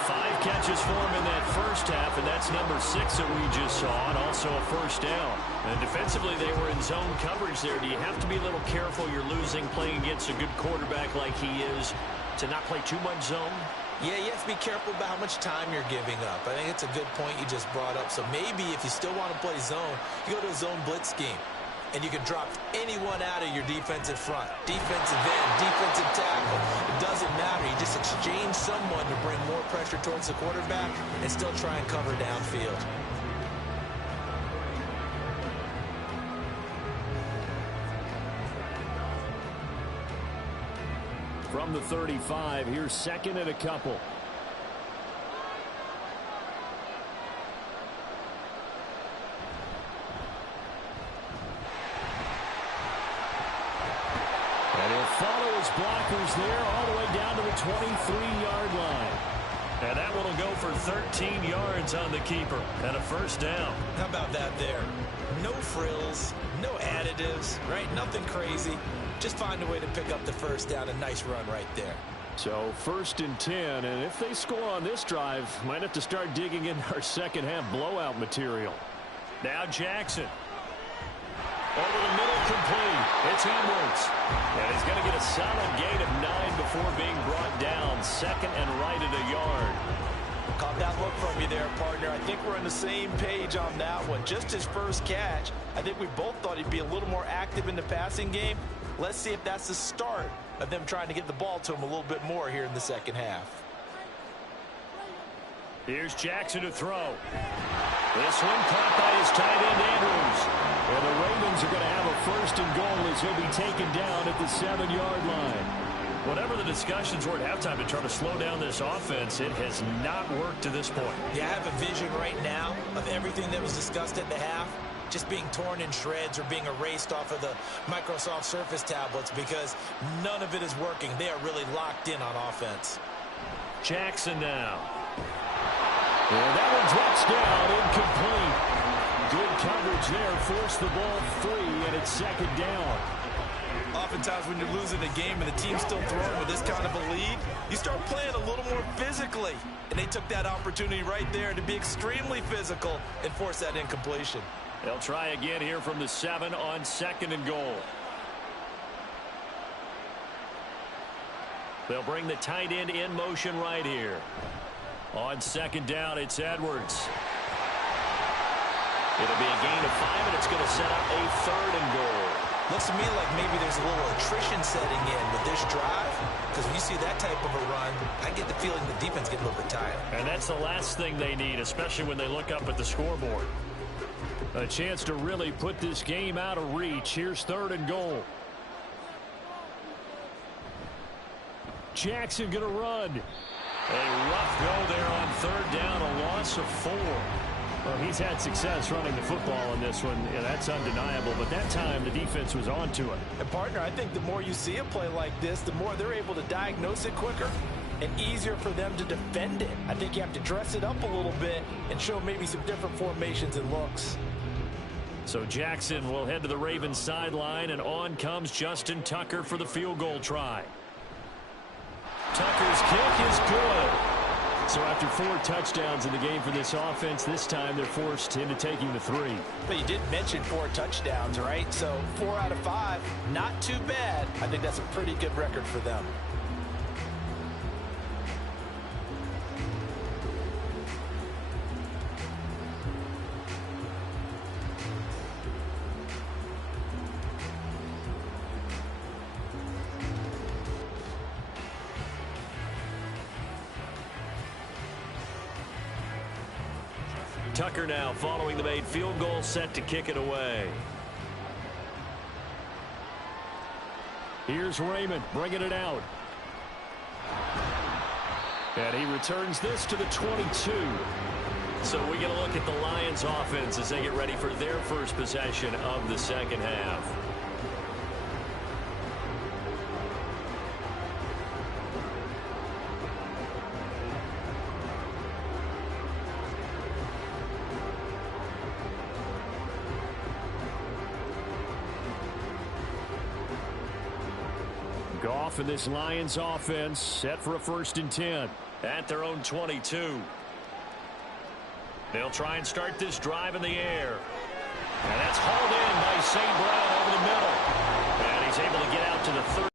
5 catches for him in that first half, and that's number 6 that we just saw, and also a first down. And defensively, they were in zone coverage there. Do you have to be a little careful? You're losing, playing against a good quarterback like he is, to not play too much zone? Yeah, you have to be careful about how much time you're giving up. I think it's a good point you just brought up. So maybe if you still want to play zone, you go to a zone blitz scheme. And you can drop anyone out of your defensive front. Defensive end, defensive tackle. It doesn't matter. You just exchange someone to bring more pressure towards the quarterback and still try and cover downfield. From the 35, here's second and a couple. And he'll follow his blockers there all the way down to the 23-yard line. And that one will go for 13 yards on the keeper and a first down. How about that there? No frills, no additives, right? Nothing crazy. Just find a way to pick up the first down. A nice run right there. So 1st and 10, and if they score on this drive, might have to start digging in our second half blowout material. Now Jackson. Over the middle, complete. It's Edwards. And he's going to get a solid gain of 9 before being brought down. Second and right at a yard. Caught that look from you there, partner. I think we're on the same page on that one. Just his first catch. I think we both thought he'd be a little more active in the passing game. Let's see if that's the start of them trying to get the ball to him a little bit more here in the second half. Here's Jackson to throw. This one caught by his tight end, Andrews. And the Ravens are going to have a 1st and goal as he'll be taken down at the 7-yard line. Whatever the discussions were at halftime to try to slow down this offense, it has not worked to this point. Yeah, I have a vision right now of everything that was discussed at the half just being torn in shreds or being erased off of the Microsoft Surface tablets because none of it is working. They are really locked in on offense. Jackson now. And that one drops down, incomplete. Good coverage there, forced the ball free, and it's second down. Oftentimes when you're losing a game and the team's still throwing with this kind of a lead, you start playing a little more physically. And they took that opportunity right there to be extremely physical and force that incompletion. They'll try again here from the 7 on 2nd and goal. They'll bring the tight end in motion right here. On 2nd down, it's Edwards. It'll be a gain of 5, and it's going to set up a 3rd and goal. Looks to me like maybe there's a little attrition setting in with this drive, because when you see that type of a run, I get the feeling the defense gets a little bit tired. And that's the last thing they need, especially when they look up at the scoreboard. A chance to really put this game out of reach. Here's 3rd and goal. Jackson going to run. A rough go there on 3rd down, a loss of 4. Well, he's had success running the football in this one. Yeah, that's undeniable. But that time, the defense was on to it. And, partner, I think the more you see a play like this, the more they're able to diagnose it quicker and easier for them to defend it. I think you have to dress it up a little bit and show maybe some different formations and looks. So Jackson will head to the Ravens sideline, and on comes Justin Tucker for the field goal try. Tucker's kick is good. So after 4 touchdowns in the game for this offense, this time they're forced into taking the 3. But you did mention 4 touchdowns, right? So 4 out of 5, not too bad. I think that's a pretty good record for them. Tucker now following the made field goal, set to kick it away. Here's Raymond bringing it out. And he returns this to the 22. So we get a look at the Lions offense as they get ready for their first possession of the second half. Goff and this Lions offense set for a 1st and 10. at their own 22. They'll try and start this drive in the air. And that's hauled in by St. Brown over the middle. And he's able to get out to the 30.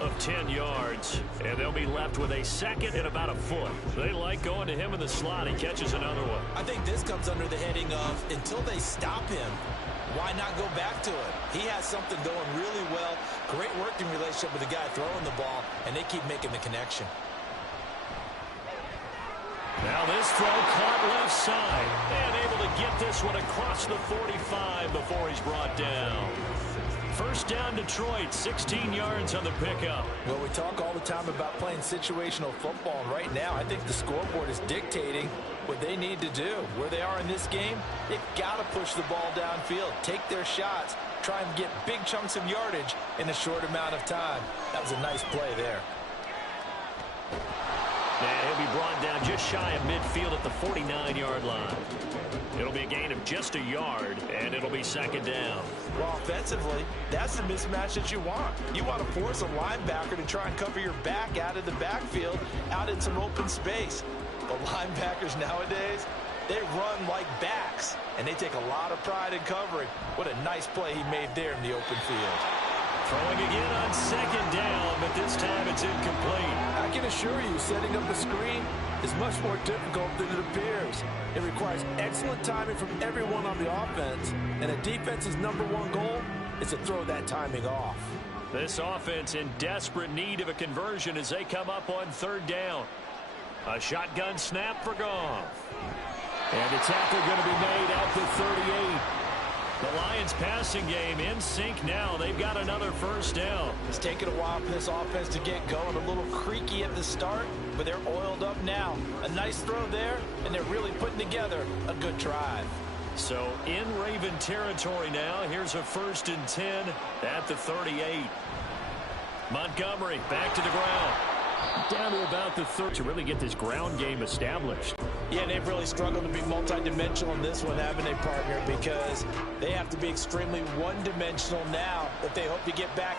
Of 10 yards, and they'll be left with a second and about a foot. They like going to him in the slot. He catches another one. I think this comes under the heading of until they stop him, why not go back to it? He has something going really well. Great working relationship with the guy throwing the ball, and they keep making the connection. Now this throw caught left side, and able to get this one across the 45 before he's brought down. First down, Detroit, 16 yards on the pickup. Well, we talk all the time about playing situational football, and right now I think the scoreboard is dictating what they need to do. Where they are in this game, they've got to push the ball downfield, take their shots, try and get big chunks of yardage in a short amount of time. That was a nice play there. And he'll be brought down just shy of midfield at the 49-yard line. It'll be a gain of just a yard, and it'll be second down. Well, offensively, that's the mismatch that you want. You want to force a linebacker to try and cover your back out of the backfield, out in some open space. The linebackers nowadays, they run like backs, and they take a lot of pride in covering. What a nice play he made there in the open field. Throwing again on second down, but this time it's incomplete. I can assure you, setting up a screen is much more difficult than it appears. It requires excellent timing from everyone on the offense, and a defense's #1 goal is to throw that timing off. This offense in desperate need of a conversion as they come up on third down. A shotgun snap for Goff. And the tackle going to be made at the 38. The Lions passing game in sync now. They've got another first down. It's taken a while for this offense to get going. A little creaky at the start, but they're oiled up now. A nice throw there, and they're really putting together a good drive. So in Raven territory now. Here's a 1st and 10 at the 38. Montgomery back to the ground. Down to about the 30 to really get this ground game established. Yeah, they've really struggled to be multidimensional in this one, haven't they, partner? Because they have to be extremely one-dimensional now if they hope to get back.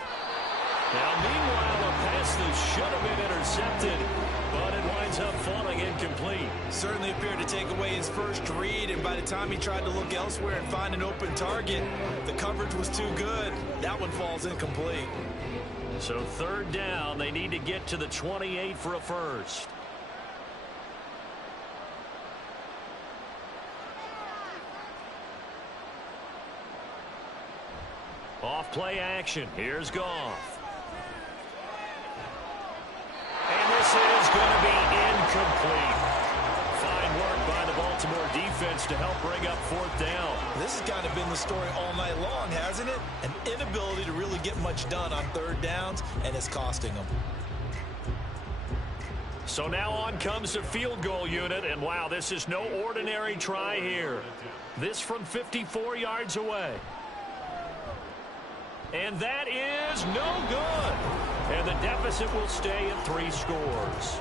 Now, meanwhile, a pass that should have been intercepted, but it winds up falling incomplete. Certainly appeared to take away his first read, and by the time he tried to look elsewhere and find an open target, the coverage was too good. That one falls incomplete. So third down, they need to get to the 28 for a first. Off play action. Here's Goff. And this is going to be incomplete. Fine work by the Baltimore defense to help bring up fourth down. This has kind of been the story all night long, hasn't it? An inability to really get much done on third downs, and it's costing them. So now on comes the field goal unit, and wow, this is no ordinary try here. This from 54 yards away. And that is no good. And the deficit will stay at 3 scores.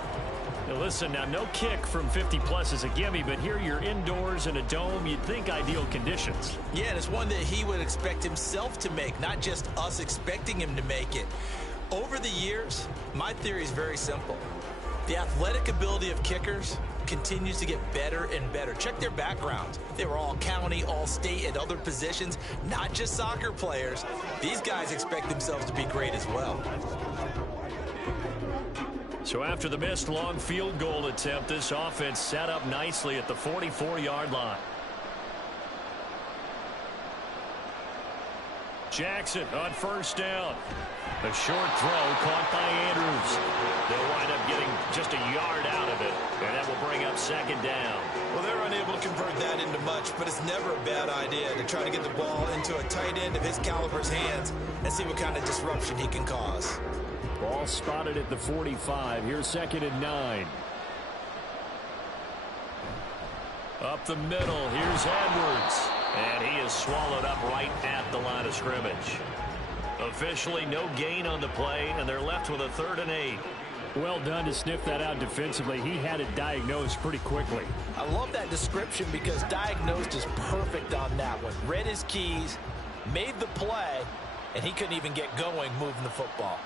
Now listen, now no kick from 50-plus is a gimme, but here you're indoors in a dome. You'd think ideal conditions. Yeah, and it's one that he would expect himself to make, not just us expecting him to make it. Over the years, my theory is very simple. The athletic ability of kickers continues to get better and better. Check their backgrounds. They were all county, all state, and other positions, not just soccer players. These guys expect themselves to be great as well. So after the missed long field goal attempt, this offense set up nicely at the 44-yard line. Jackson on first down. A short throw caught by Andrews. They'll wind up getting just a yard out of it, and that will bring up second down. Well, they're unable to convert that into much, but it's never a bad idea to try to get the ball into a tight end of his caliber's hands and see what kind of disruption he can cause. Ball spotted at the 45. Here's 2nd and 9. Up the middle. Here's Edwards. And he is swallowed up right at the line of scrimmage. Officially no gain on the play, and they're left with a 3rd and 8. Well done to sniff that out defensively. He had it diagnosed pretty quickly. I love that description because diagnosed is perfect on that one. Read his keys, made the play, and he couldn't even get going moving the football.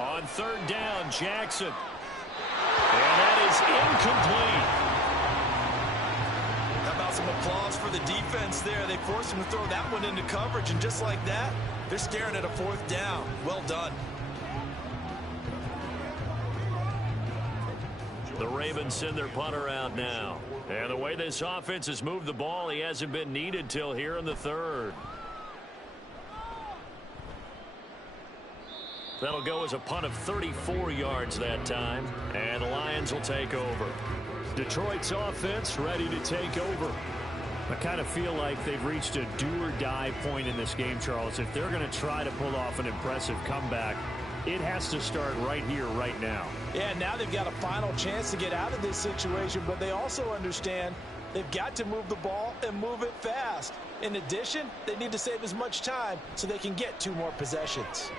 On third down, Jackson. And that is incomplete. How about some applause for the defense there? They forced him to throw that one into coverage, and just like that, they're staring at a fourth down. Well done. The Ravens send their punter out now. And the way this offense has moved the ball, he hasn't been needed till here in the third. That'll go as a punt of 34 yards that time. And the Lions will take over. Detroit's offense ready to take over. I kind of feel like they've reached a do-or-die point in this game, Charles. If they're going to try to pull off an impressive comeback, it has to start right here, right now. Yeah, now they've got a final chance to get out of this situation, but they also understand they've got to move the ball and move it fast. In addition, they need to save as much time so they can get 2 more possessions.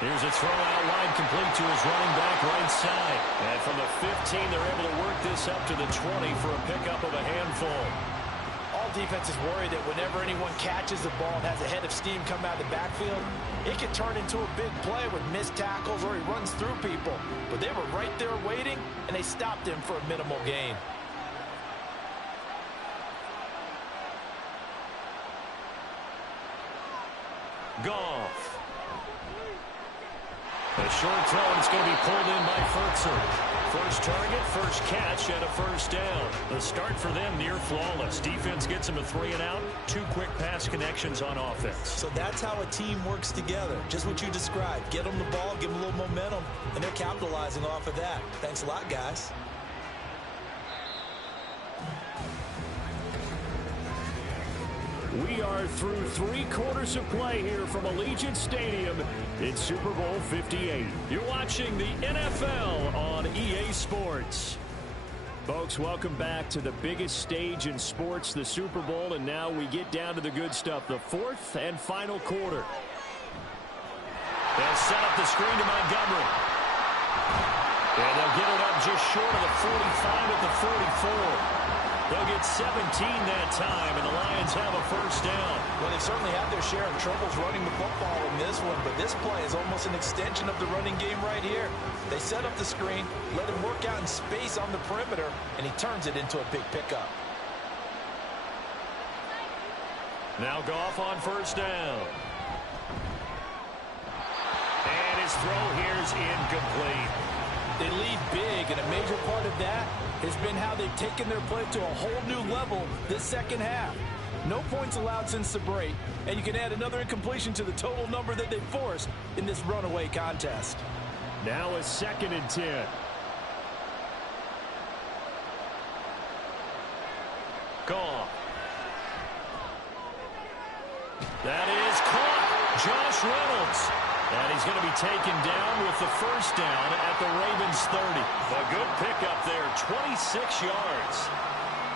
Here's a throw out wide, complete to his running back right side. And from the 15, they're able to work this up to the 20 for a pickup of a handful. All defenses worry that whenever anyone catches the ball and has a head of steam come out of the backfield, it can turn into a big play with missed tackles or he runs through people. But they were right there waiting, and they stopped him for a minimal gain. Goff. A short throw, and it's going to be pulled in by Furtzer. First target, first catch, and a first down. The start for them near flawless. Defense gets them a 3 and out. 2 quick pass connections on offense. So that's how a team works together. Just what you described. Get them the ball, give them a little momentum, and they're capitalizing off of that. Thanks a lot, guys. We are through 3 quarters of play here from Allegiant Stadium in Super Bowl 58. You're watching the NFL on EA Sports. Folks, welcome back to the biggest stage in sports, the Super Bowl, and now we get down to the good stuff, the 4th and final quarter. They'll set up the screen to Montgomery. And they'll get it up just short of the 45 at the 44. They'll get 17 that time, and the Lions have a first down. Well, they certainly had their share of troubles running the football in this one, but this play is almost an extension of the running game right here. They set up the screen, let him work out in space on the perimeter, and he turns it into a big pickup. Now Goff on first down. And his throw here is incomplete. They lead big, and a major part of that has been how they've taken their play to a whole new level this second half. No points allowed since the break, and you can add another incompletion to the total number that they forced in this runaway contest. Now a 2nd and 10. Goff. That is caught. Josh Reynolds. And he's going to be taken down with the first down at the Ravens 30. A good pickup there, 26 yards.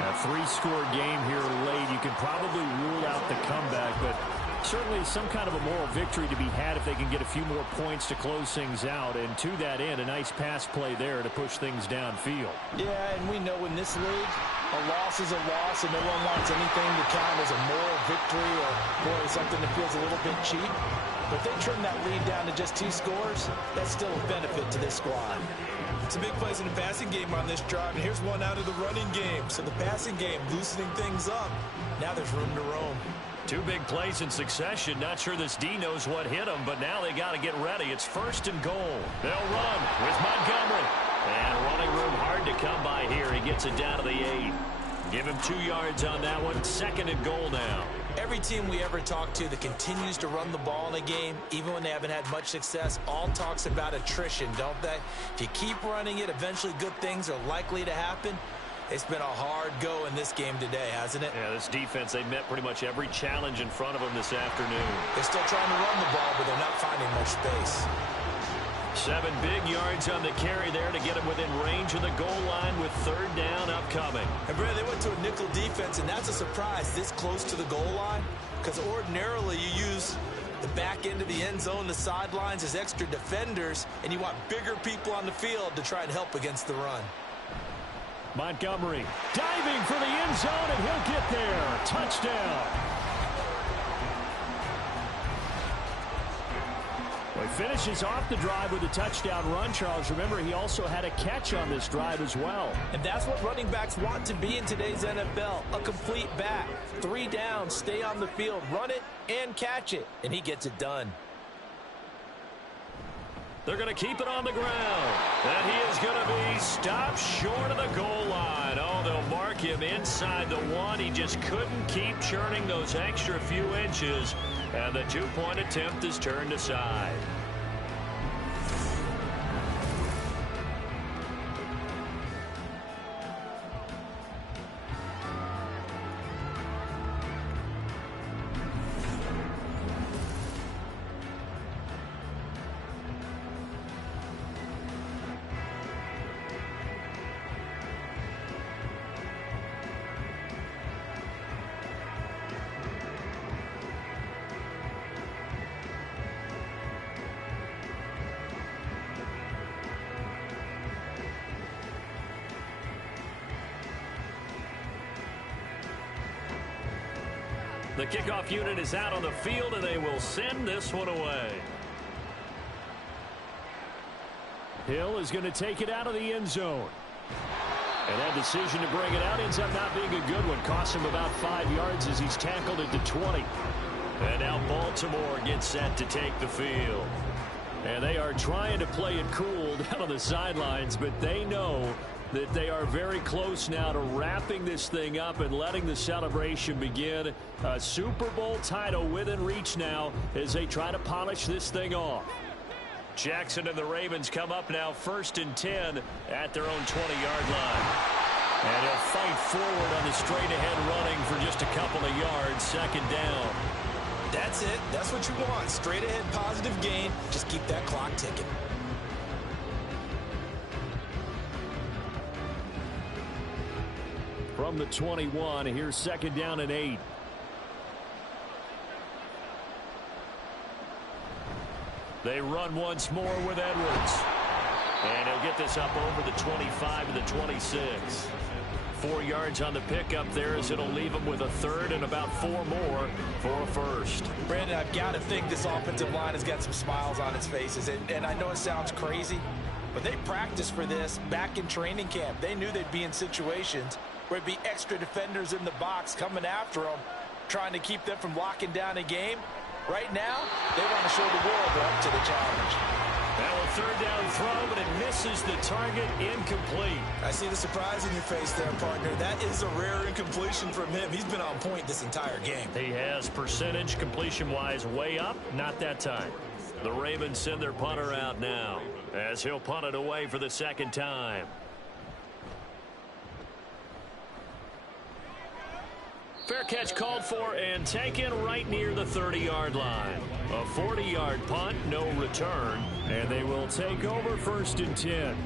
A 3-score game here late. You could probably rule out the comeback, but certainly some kind of a moral victory to be had if they can get a few more points to close things out. And to that end, a nice pass play there to push things downfield. Yeah, and we know in this league, a loss is a loss, and no one wants anything to count as a moral victory or, boy, something that feels a little bit cheap. But if they trim that lead down to just 2 scores, that's still a benefit to this squad. Some big plays in the passing game on this drive, and here's one out of the running game. So the passing game loosening things up. Now there's room to roam. 2 big plays in succession. Not sure this D knows what hit him, but now they got to get ready. It's 1st and goal. They'll run with Montgomery. And running room hard to come by here. He gets it down to the 8. Give him 2 yards on that one. 2nd and goal now. Every team we ever talk to that continues to run the ball in a game, even when they haven't had much success, all talks about attrition, don't they? If you keep running it, eventually good things are likely to happen. It's been a hard go in this game today, hasn't it? Yeah, this defense, they met pretty much every challenge in front of them this afternoon. They're still trying to run the ball, but they're not finding much space. 7 big yards on the carry there to get him within range of the goal line with 3rd down upcoming. And Brad, they went to a nickel defense, and that's a surprise this close to the goal line, because ordinarily you use the back end of the end zone, the sidelines as extra defenders, and you want bigger people on the field to try and help against the run. Montgomery diving for the end zone, and he'll get there. Touchdown. Well, he finishes off the drive with a touchdown run, Charles. Remember, he also had a catch on this drive as well. And that's what running backs want to be in today's NFL, a complete back. 3 downs, stay on the field, run it, and catch it, and he gets it done. They're going to keep it on the ground. And he is going to be stopped short of the goal line. Oh, they'll mark him inside the 1. He just couldn't keep churning those extra few inches. And the 2-point attempt is turned aside. The kickoff unit is out on the field, and they will send this one away. Hill is going to take it out of the end zone. And that decision to bring it out ends up not being a good one. Costs him about 5 yards as he's tackled at the 20. And now Baltimore gets set to take the field. And they are trying to play it cool down on the sidelines, but they know that they are very close now to wrapping this thing up and letting the celebration begin. A Super Bowl title within reach now as they try to polish this thing off. Jackson and the Ravens come up now 1st and 10 at their own 20-yard line. And he'll fight forward on the straight-ahead running for just a couple of yards. 2nd down. That's it. That's what you want. Straight-ahead positive gain. Just keep that clock ticking. From the 21, here's 2nd down and 8. They run once more with Edwards. And he'll get this up over the 25 to the 26. 4 yards on the pickup there as it'll leave him with a 3rd and about 4 more for a 1st. Brandon, I've got to think this offensive line has got some smiles on its faces. And I know it sounds crazy, but they practiced for this back in training camp. They knew they'd be in situations where it'd be extra defenders in the box coming after them, trying to keep them from locking down a game. Right now, they want to show the world they're up to the challenge. Now a 3rd down throw, but it misses the target. Incomplete. I see the surprise in your face there, partner. That is a rare incompletion from him. He's been on point this entire game. He has percentage completion-wise way up. Not that time. The Ravens send their punter out now as he'll punt it away for the 2nd time. Fair catch called for and taken right near the 30-yard line. A 40-yard punt, no return. And they will take over 1st and 10.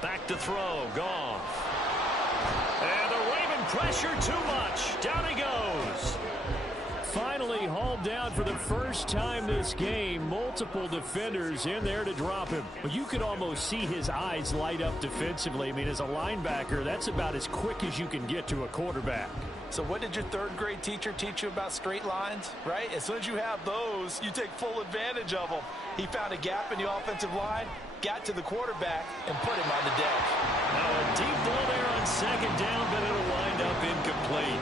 Back to throw, Goff. And the Raven pressure too much. Down he goes. Finally hauled down for the first time this game. Multiple defenders in there to drop him. But you could almost see his eyes light up defensively. I mean, as a linebacker, that's about as quick as you can get to a quarterback. So what did your 3rd grade teacher teach you about straight lines, right? As soon as you have those, you take full advantage of them. He found a gap in the offensive line, got to the quarterback, and put him on the deck. Now a deep ball there on 2nd down, but it'll wind up incomplete.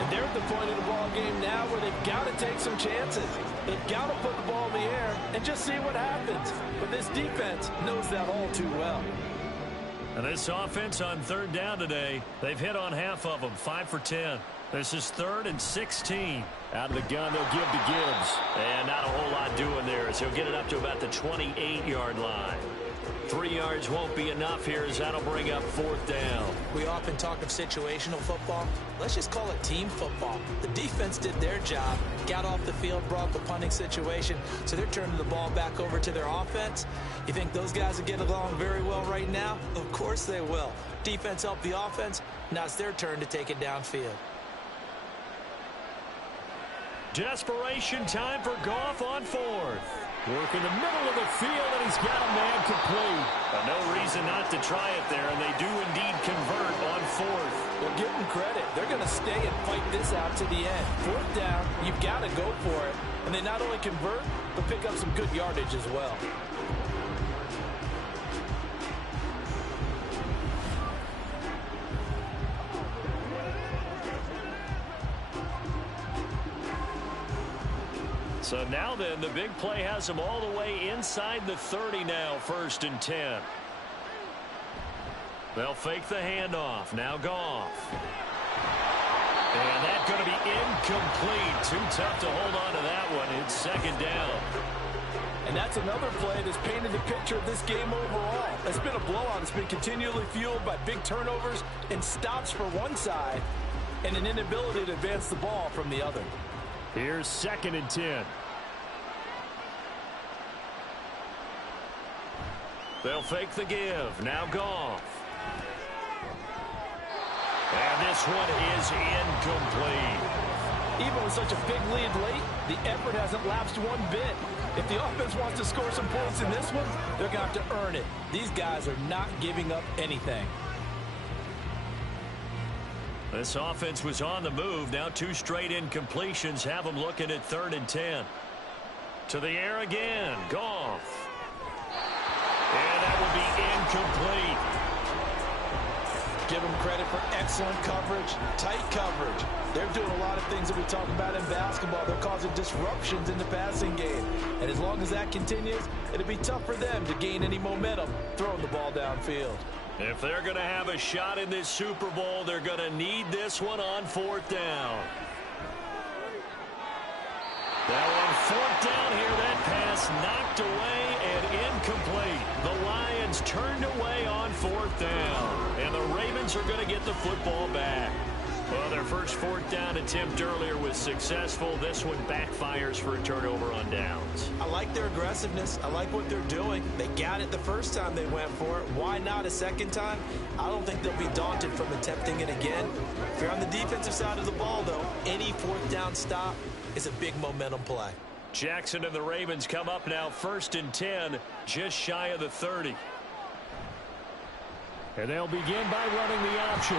And they're at the point of the ball game now where they've got to take some chances. They've got to put the ball in the air and just see what happens. But this defense knows that all too well. And this offense on 3rd down today, they've hit on half of them, 5 for 10. This is 3rd and 16. Out of the gun, they'll give to Gibbs. And not a whole lot doing there, so he'll get it up to about the 28-yard line. 3 yards won't be enough here as that'll bring up 4th down. We often talk of situational football. Let's just call it team football. The defense did their job, got off the field, brought the punting situation, so they're turning the ball back over to their offense. You think those guys will get along very well right now? Of course they will. Defense helped the offense. Now it's their turn to take it downfield. Desperation time for Goff on fourth. Work in the middle of the field, and he's got a man complete. No reason not to try it there, and they do indeed convert on fourth. Well, give them credit. They're going to stay and fight this out to the end. Fourth down, you've got to go for it. And they not only convert, but pick up some good yardage as well. So now then, the big play has them all the way inside the 30 now, 1st and 10. They'll fake the handoff. Now Goff. And that's going to be incomplete. Too tough to hold on to that one. It's 2nd down. And that's another play that's painted the picture of this game overall. It's been a blowout. It's been continually fueled by big turnovers and stops for one side and an inability to advance the ball from the other. Here's 2nd and 10. They'll fake the give. Now Goff. And this one is incomplete. Even with such a big lead late, the effort hasn't lapsed one bit. If the offense wants to score some points in this one, they're going to have to earn it. These guys are not giving up anything. This offense was on the move. Now 2 straight incompletions have them looking at 3rd and 10. To the air again. Goff. And that will be incomplete. Give them credit for excellent coverage, tight coverage. They're doing a lot of things that we talk about in basketball. They're causing disruptions in the passing game. And as long as that continues, it'll be tough for them to gain any momentum throwing the ball downfield. If they're going to have a shot in this Super Bowl, they're going to need this one on 4th down. That one 4th down here. That pass knocked away and incomplete. The Lions turned away on 4th down. And the Ravens are going to get the football back. Well, their first 4th down attempt earlier was successful. This one backfires for a turnover on downs. I like their aggressiveness. I like what they're doing. They got it the first time they went for it. Why not a second time? I don't think they'll be daunted from attempting it again. If you're on the defensive side of the ball, though, any 4th down stop is a big momentum play. Jackson and the Ravens come up now 1st and 10, just shy of the 30. And they'll begin by running the option.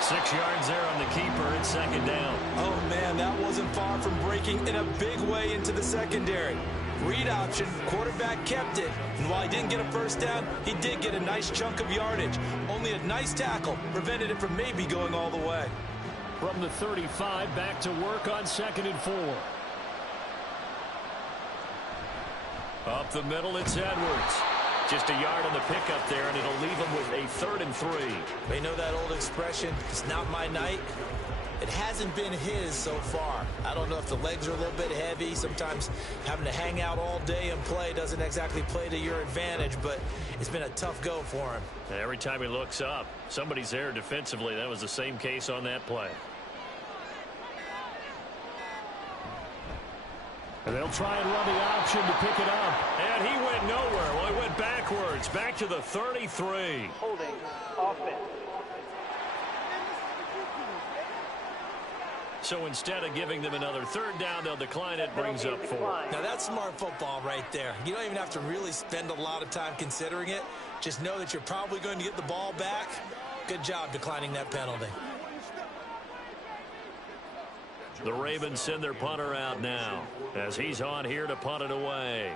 6 yards there on the keeper. It's 2nd down. Oh, man, that wasn't far from breaking in a big way into the secondary. Read option, quarterback kept it. And while he didn't get a first down, he did get a nice chunk of yardage. Only a nice tackle prevented it from maybe going all the way. From the 35, back to work on 2nd and 4. Up the middle, it's Edwards. Just a yard on the pickup there, and it'll leave him with a 3rd and 3. They know that old expression, it's not my night. It hasn't been his so far. I don't know if the legs are a little bit heavy. Sometimes having to hang out all day and play doesn't exactly play to your advantage, but it's been a tough go for him. And every time he looks up, somebody's there defensively. That was the same case on that play. And they'll try and run the option to pick it up. And he went nowhere. Well, he went backwards, back to the 33. Holding offense. So instead of giving them another 3rd down, they'll decline it, brings up 4. Now that's smart football right there. You don't even have to really spend a lot of time considering it. Just know that you're probably going to get the ball back. Good job declining that penalty. The Ravens send their punter out now as he's on here to punt it away.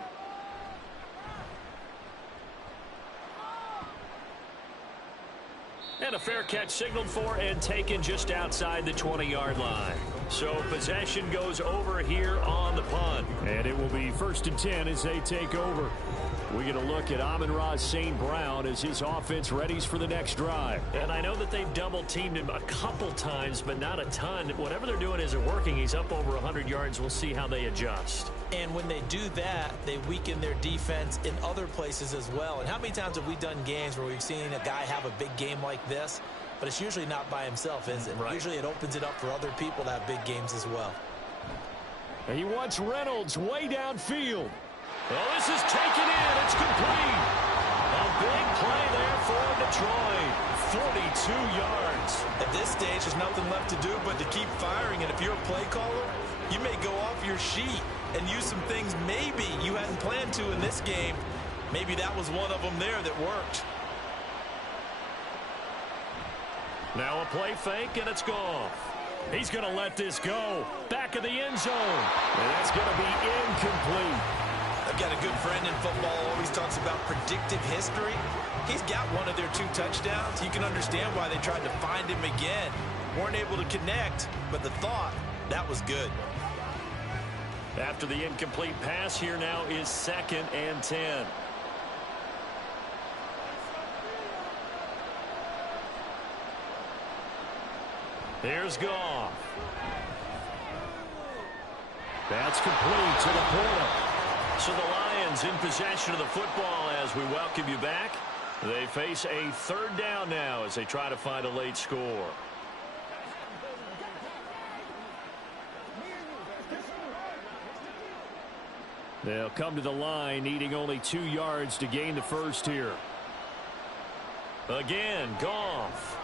And a fair catch signaled for and taken just outside the 20-yard line. So possession goes over here on the punt. And it will be 1st and 10 as they take over. We get a look at Amon-Ra St. Brown as his offense readies for the next drive. And I know that they've double-teamed him a couple times, but not a ton. Whatever they're doing isn't working. He's up over 100 yards. We'll see how they adjust. And when they do that, they weaken their defense in other places as well. And how many times have we done games where we've seen a guy have a big game like this, but it's usually not by himself, is it? Right. Usually it opens it up for other people to have big games as well. And he wants Reynolds way downfield. Well, this is taken in. It's complete. A big play there for Detroit. 42 yards. At this stage, there's nothing left to do but to keep firing. And if you're a play caller, You may go off your sheet and use some things maybe you hadn't planned to in this game. Maybe that was one of them there that worked. Now a play fake, and it's gone. He's going to let this go. Back of the end zone. And that's going to be incomplete. I've got a good friend in football, always talks about predictive history. He's got one of their 2 touchdowns. You can understand why they tried to find him again. Weren't able to connect, but the thought, that was good. After the incomplete pass, here now is 2nd and 10. Here's Goff. That's complete to Laporta. So the Lions in possession of the football as we welcome you back. They face a 3rd down now as they try to find a late score. They'll come to the line needing only 2 yards to gain the first here. Again, Goff.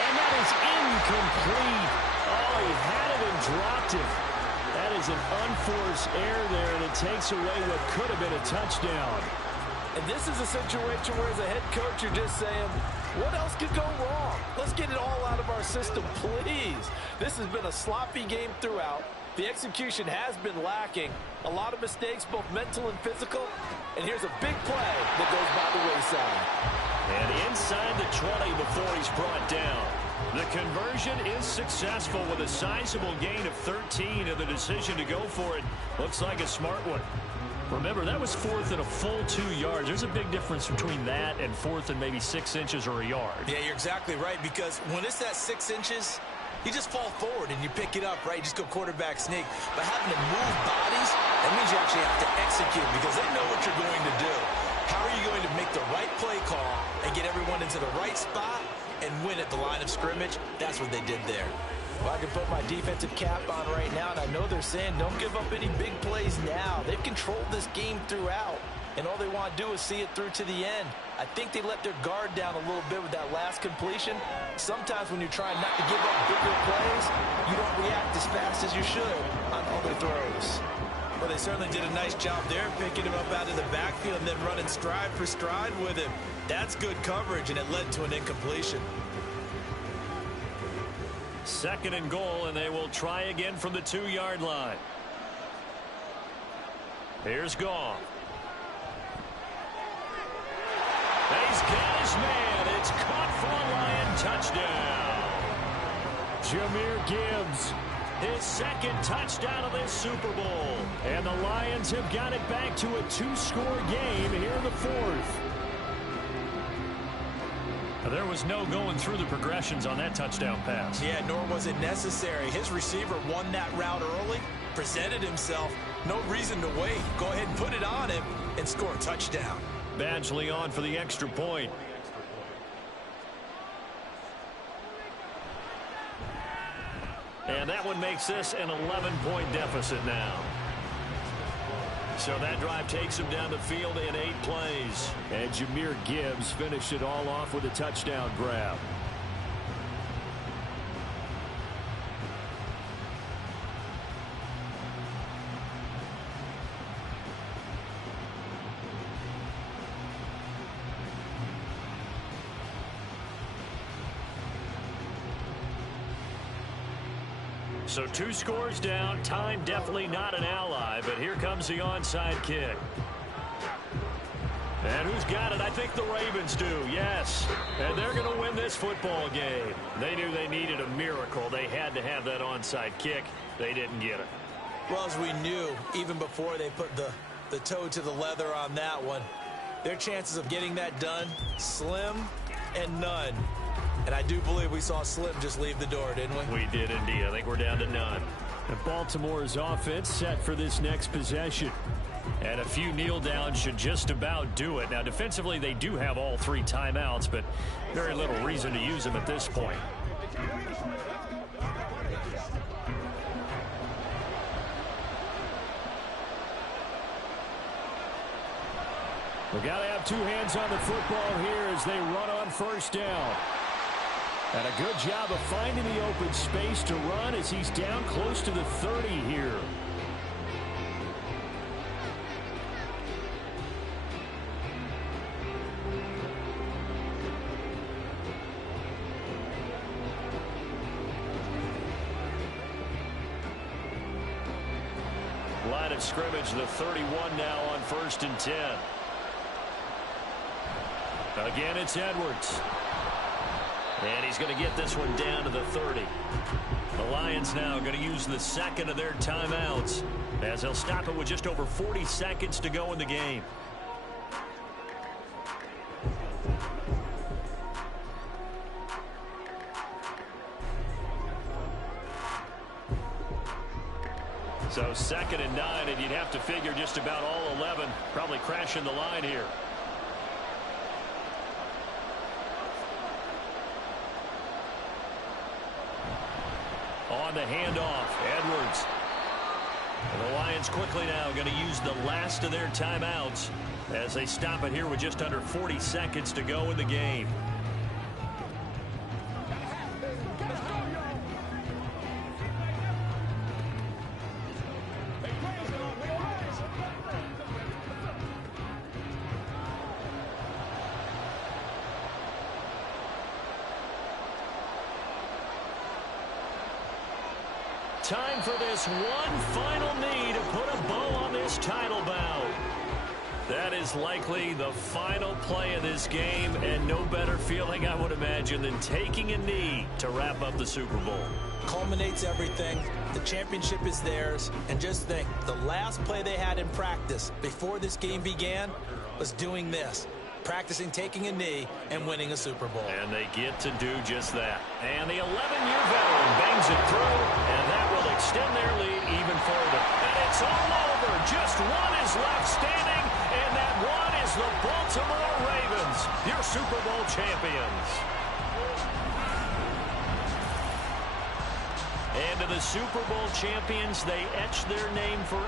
And that is incomplete. Oh, he had it and dropped it. That is an unforced error there, and it takes away what could have been a touchdown. And this is a situation where as a head coach you're just saying, what else could go wrong? Let's get it all out of our system, please. This has been a sloppy game throughout. The execution has been lacking. A lot of mistakes, both mental and physical. And here's a big play that goes by the wayside. And inside the 20 before he's brought down. The conversion is successful with a sizable gain of 13, and the decision to go for it looks like a smart one. Remember, that was 4th and a full 2 yards. There's a big difference between that and 4th and maybe 6 inches or a yard. Yeah, you're exactly right, because when it's that 6 inches, you just fall forward and you pick it up, right? You just go quarterback sneak. But having to move bodies, that means you actually have to execute because they know what you're going to do. How are you going to make the right play call and get everyone into the right spot and win at the line of scrimmage? That's what they did there. Well, I can put my defensive cap on right now, and I know they're saying don't give up any big plays now. They've controlled this game throughout, and all they want to do is see it through to the end. I think they let their guard down a little bit with that last completion. Sometimes when you're trying not to give up bigger plays, you don't react as fast as you should on other throws. Well, they certainly did a nice job there, picking him up out of the backfield and then running stride for stride with him. That's good coverage, and it led to an incompletion. 2nd and goal, and they will try again from the 2-yard line. Here's Goff. He's got his man. It's caught for a Lion touchdown. Jahmyr Gibbs, his 2nd touchdown of this Super Bowl. And the Lions have got it back to a 2-score game here in the 4th. There was no going through the progressions on that touchdown pass. Yeah, nor was it necessary. His receiver won that route early, presented himself. No reason to wait. Go ahead and put it on him and score a touchdown. Badgley on for the extra point. And that one makes this an 11-point deficit now. So that drive takes him down the field in 8 plays. And Jahmyr Gibbs finished it all off with a touchdown grab. So 2 scores down. Time definitely not an ally, but here comes the onside kick. And who's got it? I think the Ravens do, yes. And they're going to win this football game. They knew they needed a miracle. They had to have that onside kick. They didn't get it. Well, as we knew, even before they put the toe to the leather on that one, their chances of getting that done, slim and none. And I do believe we saw Slim just leave the door, didn't we? We did indeed. I think we're down to none. And Baltimore's offense set for this next possession. And a few kneel downs should just about do it. Now, defensively, they do have all 3 timeouts, but very little reason to use them at this point. We got to have 2 hands on the football here as they run on 1st down. And a good job of finding the open space to run as he's down close to the 30 here. Line of scrimmage, the 31 now on 1st and 10. Again, it's Edwards. And he's going to get this one down to the 30. The Lions now going to use the second of their timeouts as they'll stop it with just over 40 seconds to go in the game. So 2nd and 9, and you'd have to figure just about all 11 probably crashing the line here. On the handoff, Edwards. And the Lions quickly now going to use the last of their timeouts as they stop it here with just under 40 seconds to go in the game. Time for this one final knee to put a bow on this title bout. That is likely the final play of this game, and no better feeling, I would imagine, than taking a knee to wrap up the Super Bowl. Culminates everything. The championship is theirs. And just think, the last play they had in practice before this game began was doing this. Practicing taking a knee and winning a Super Bowl. And they get to do just that. And the 11-year veteran bangs it through, and that will extend their lead even further. And it's all over. Just one is left standing, and that one is the Baltimore Ravens, your Super Bowl champions. And to the Super Bowl champions, they etch their name forever.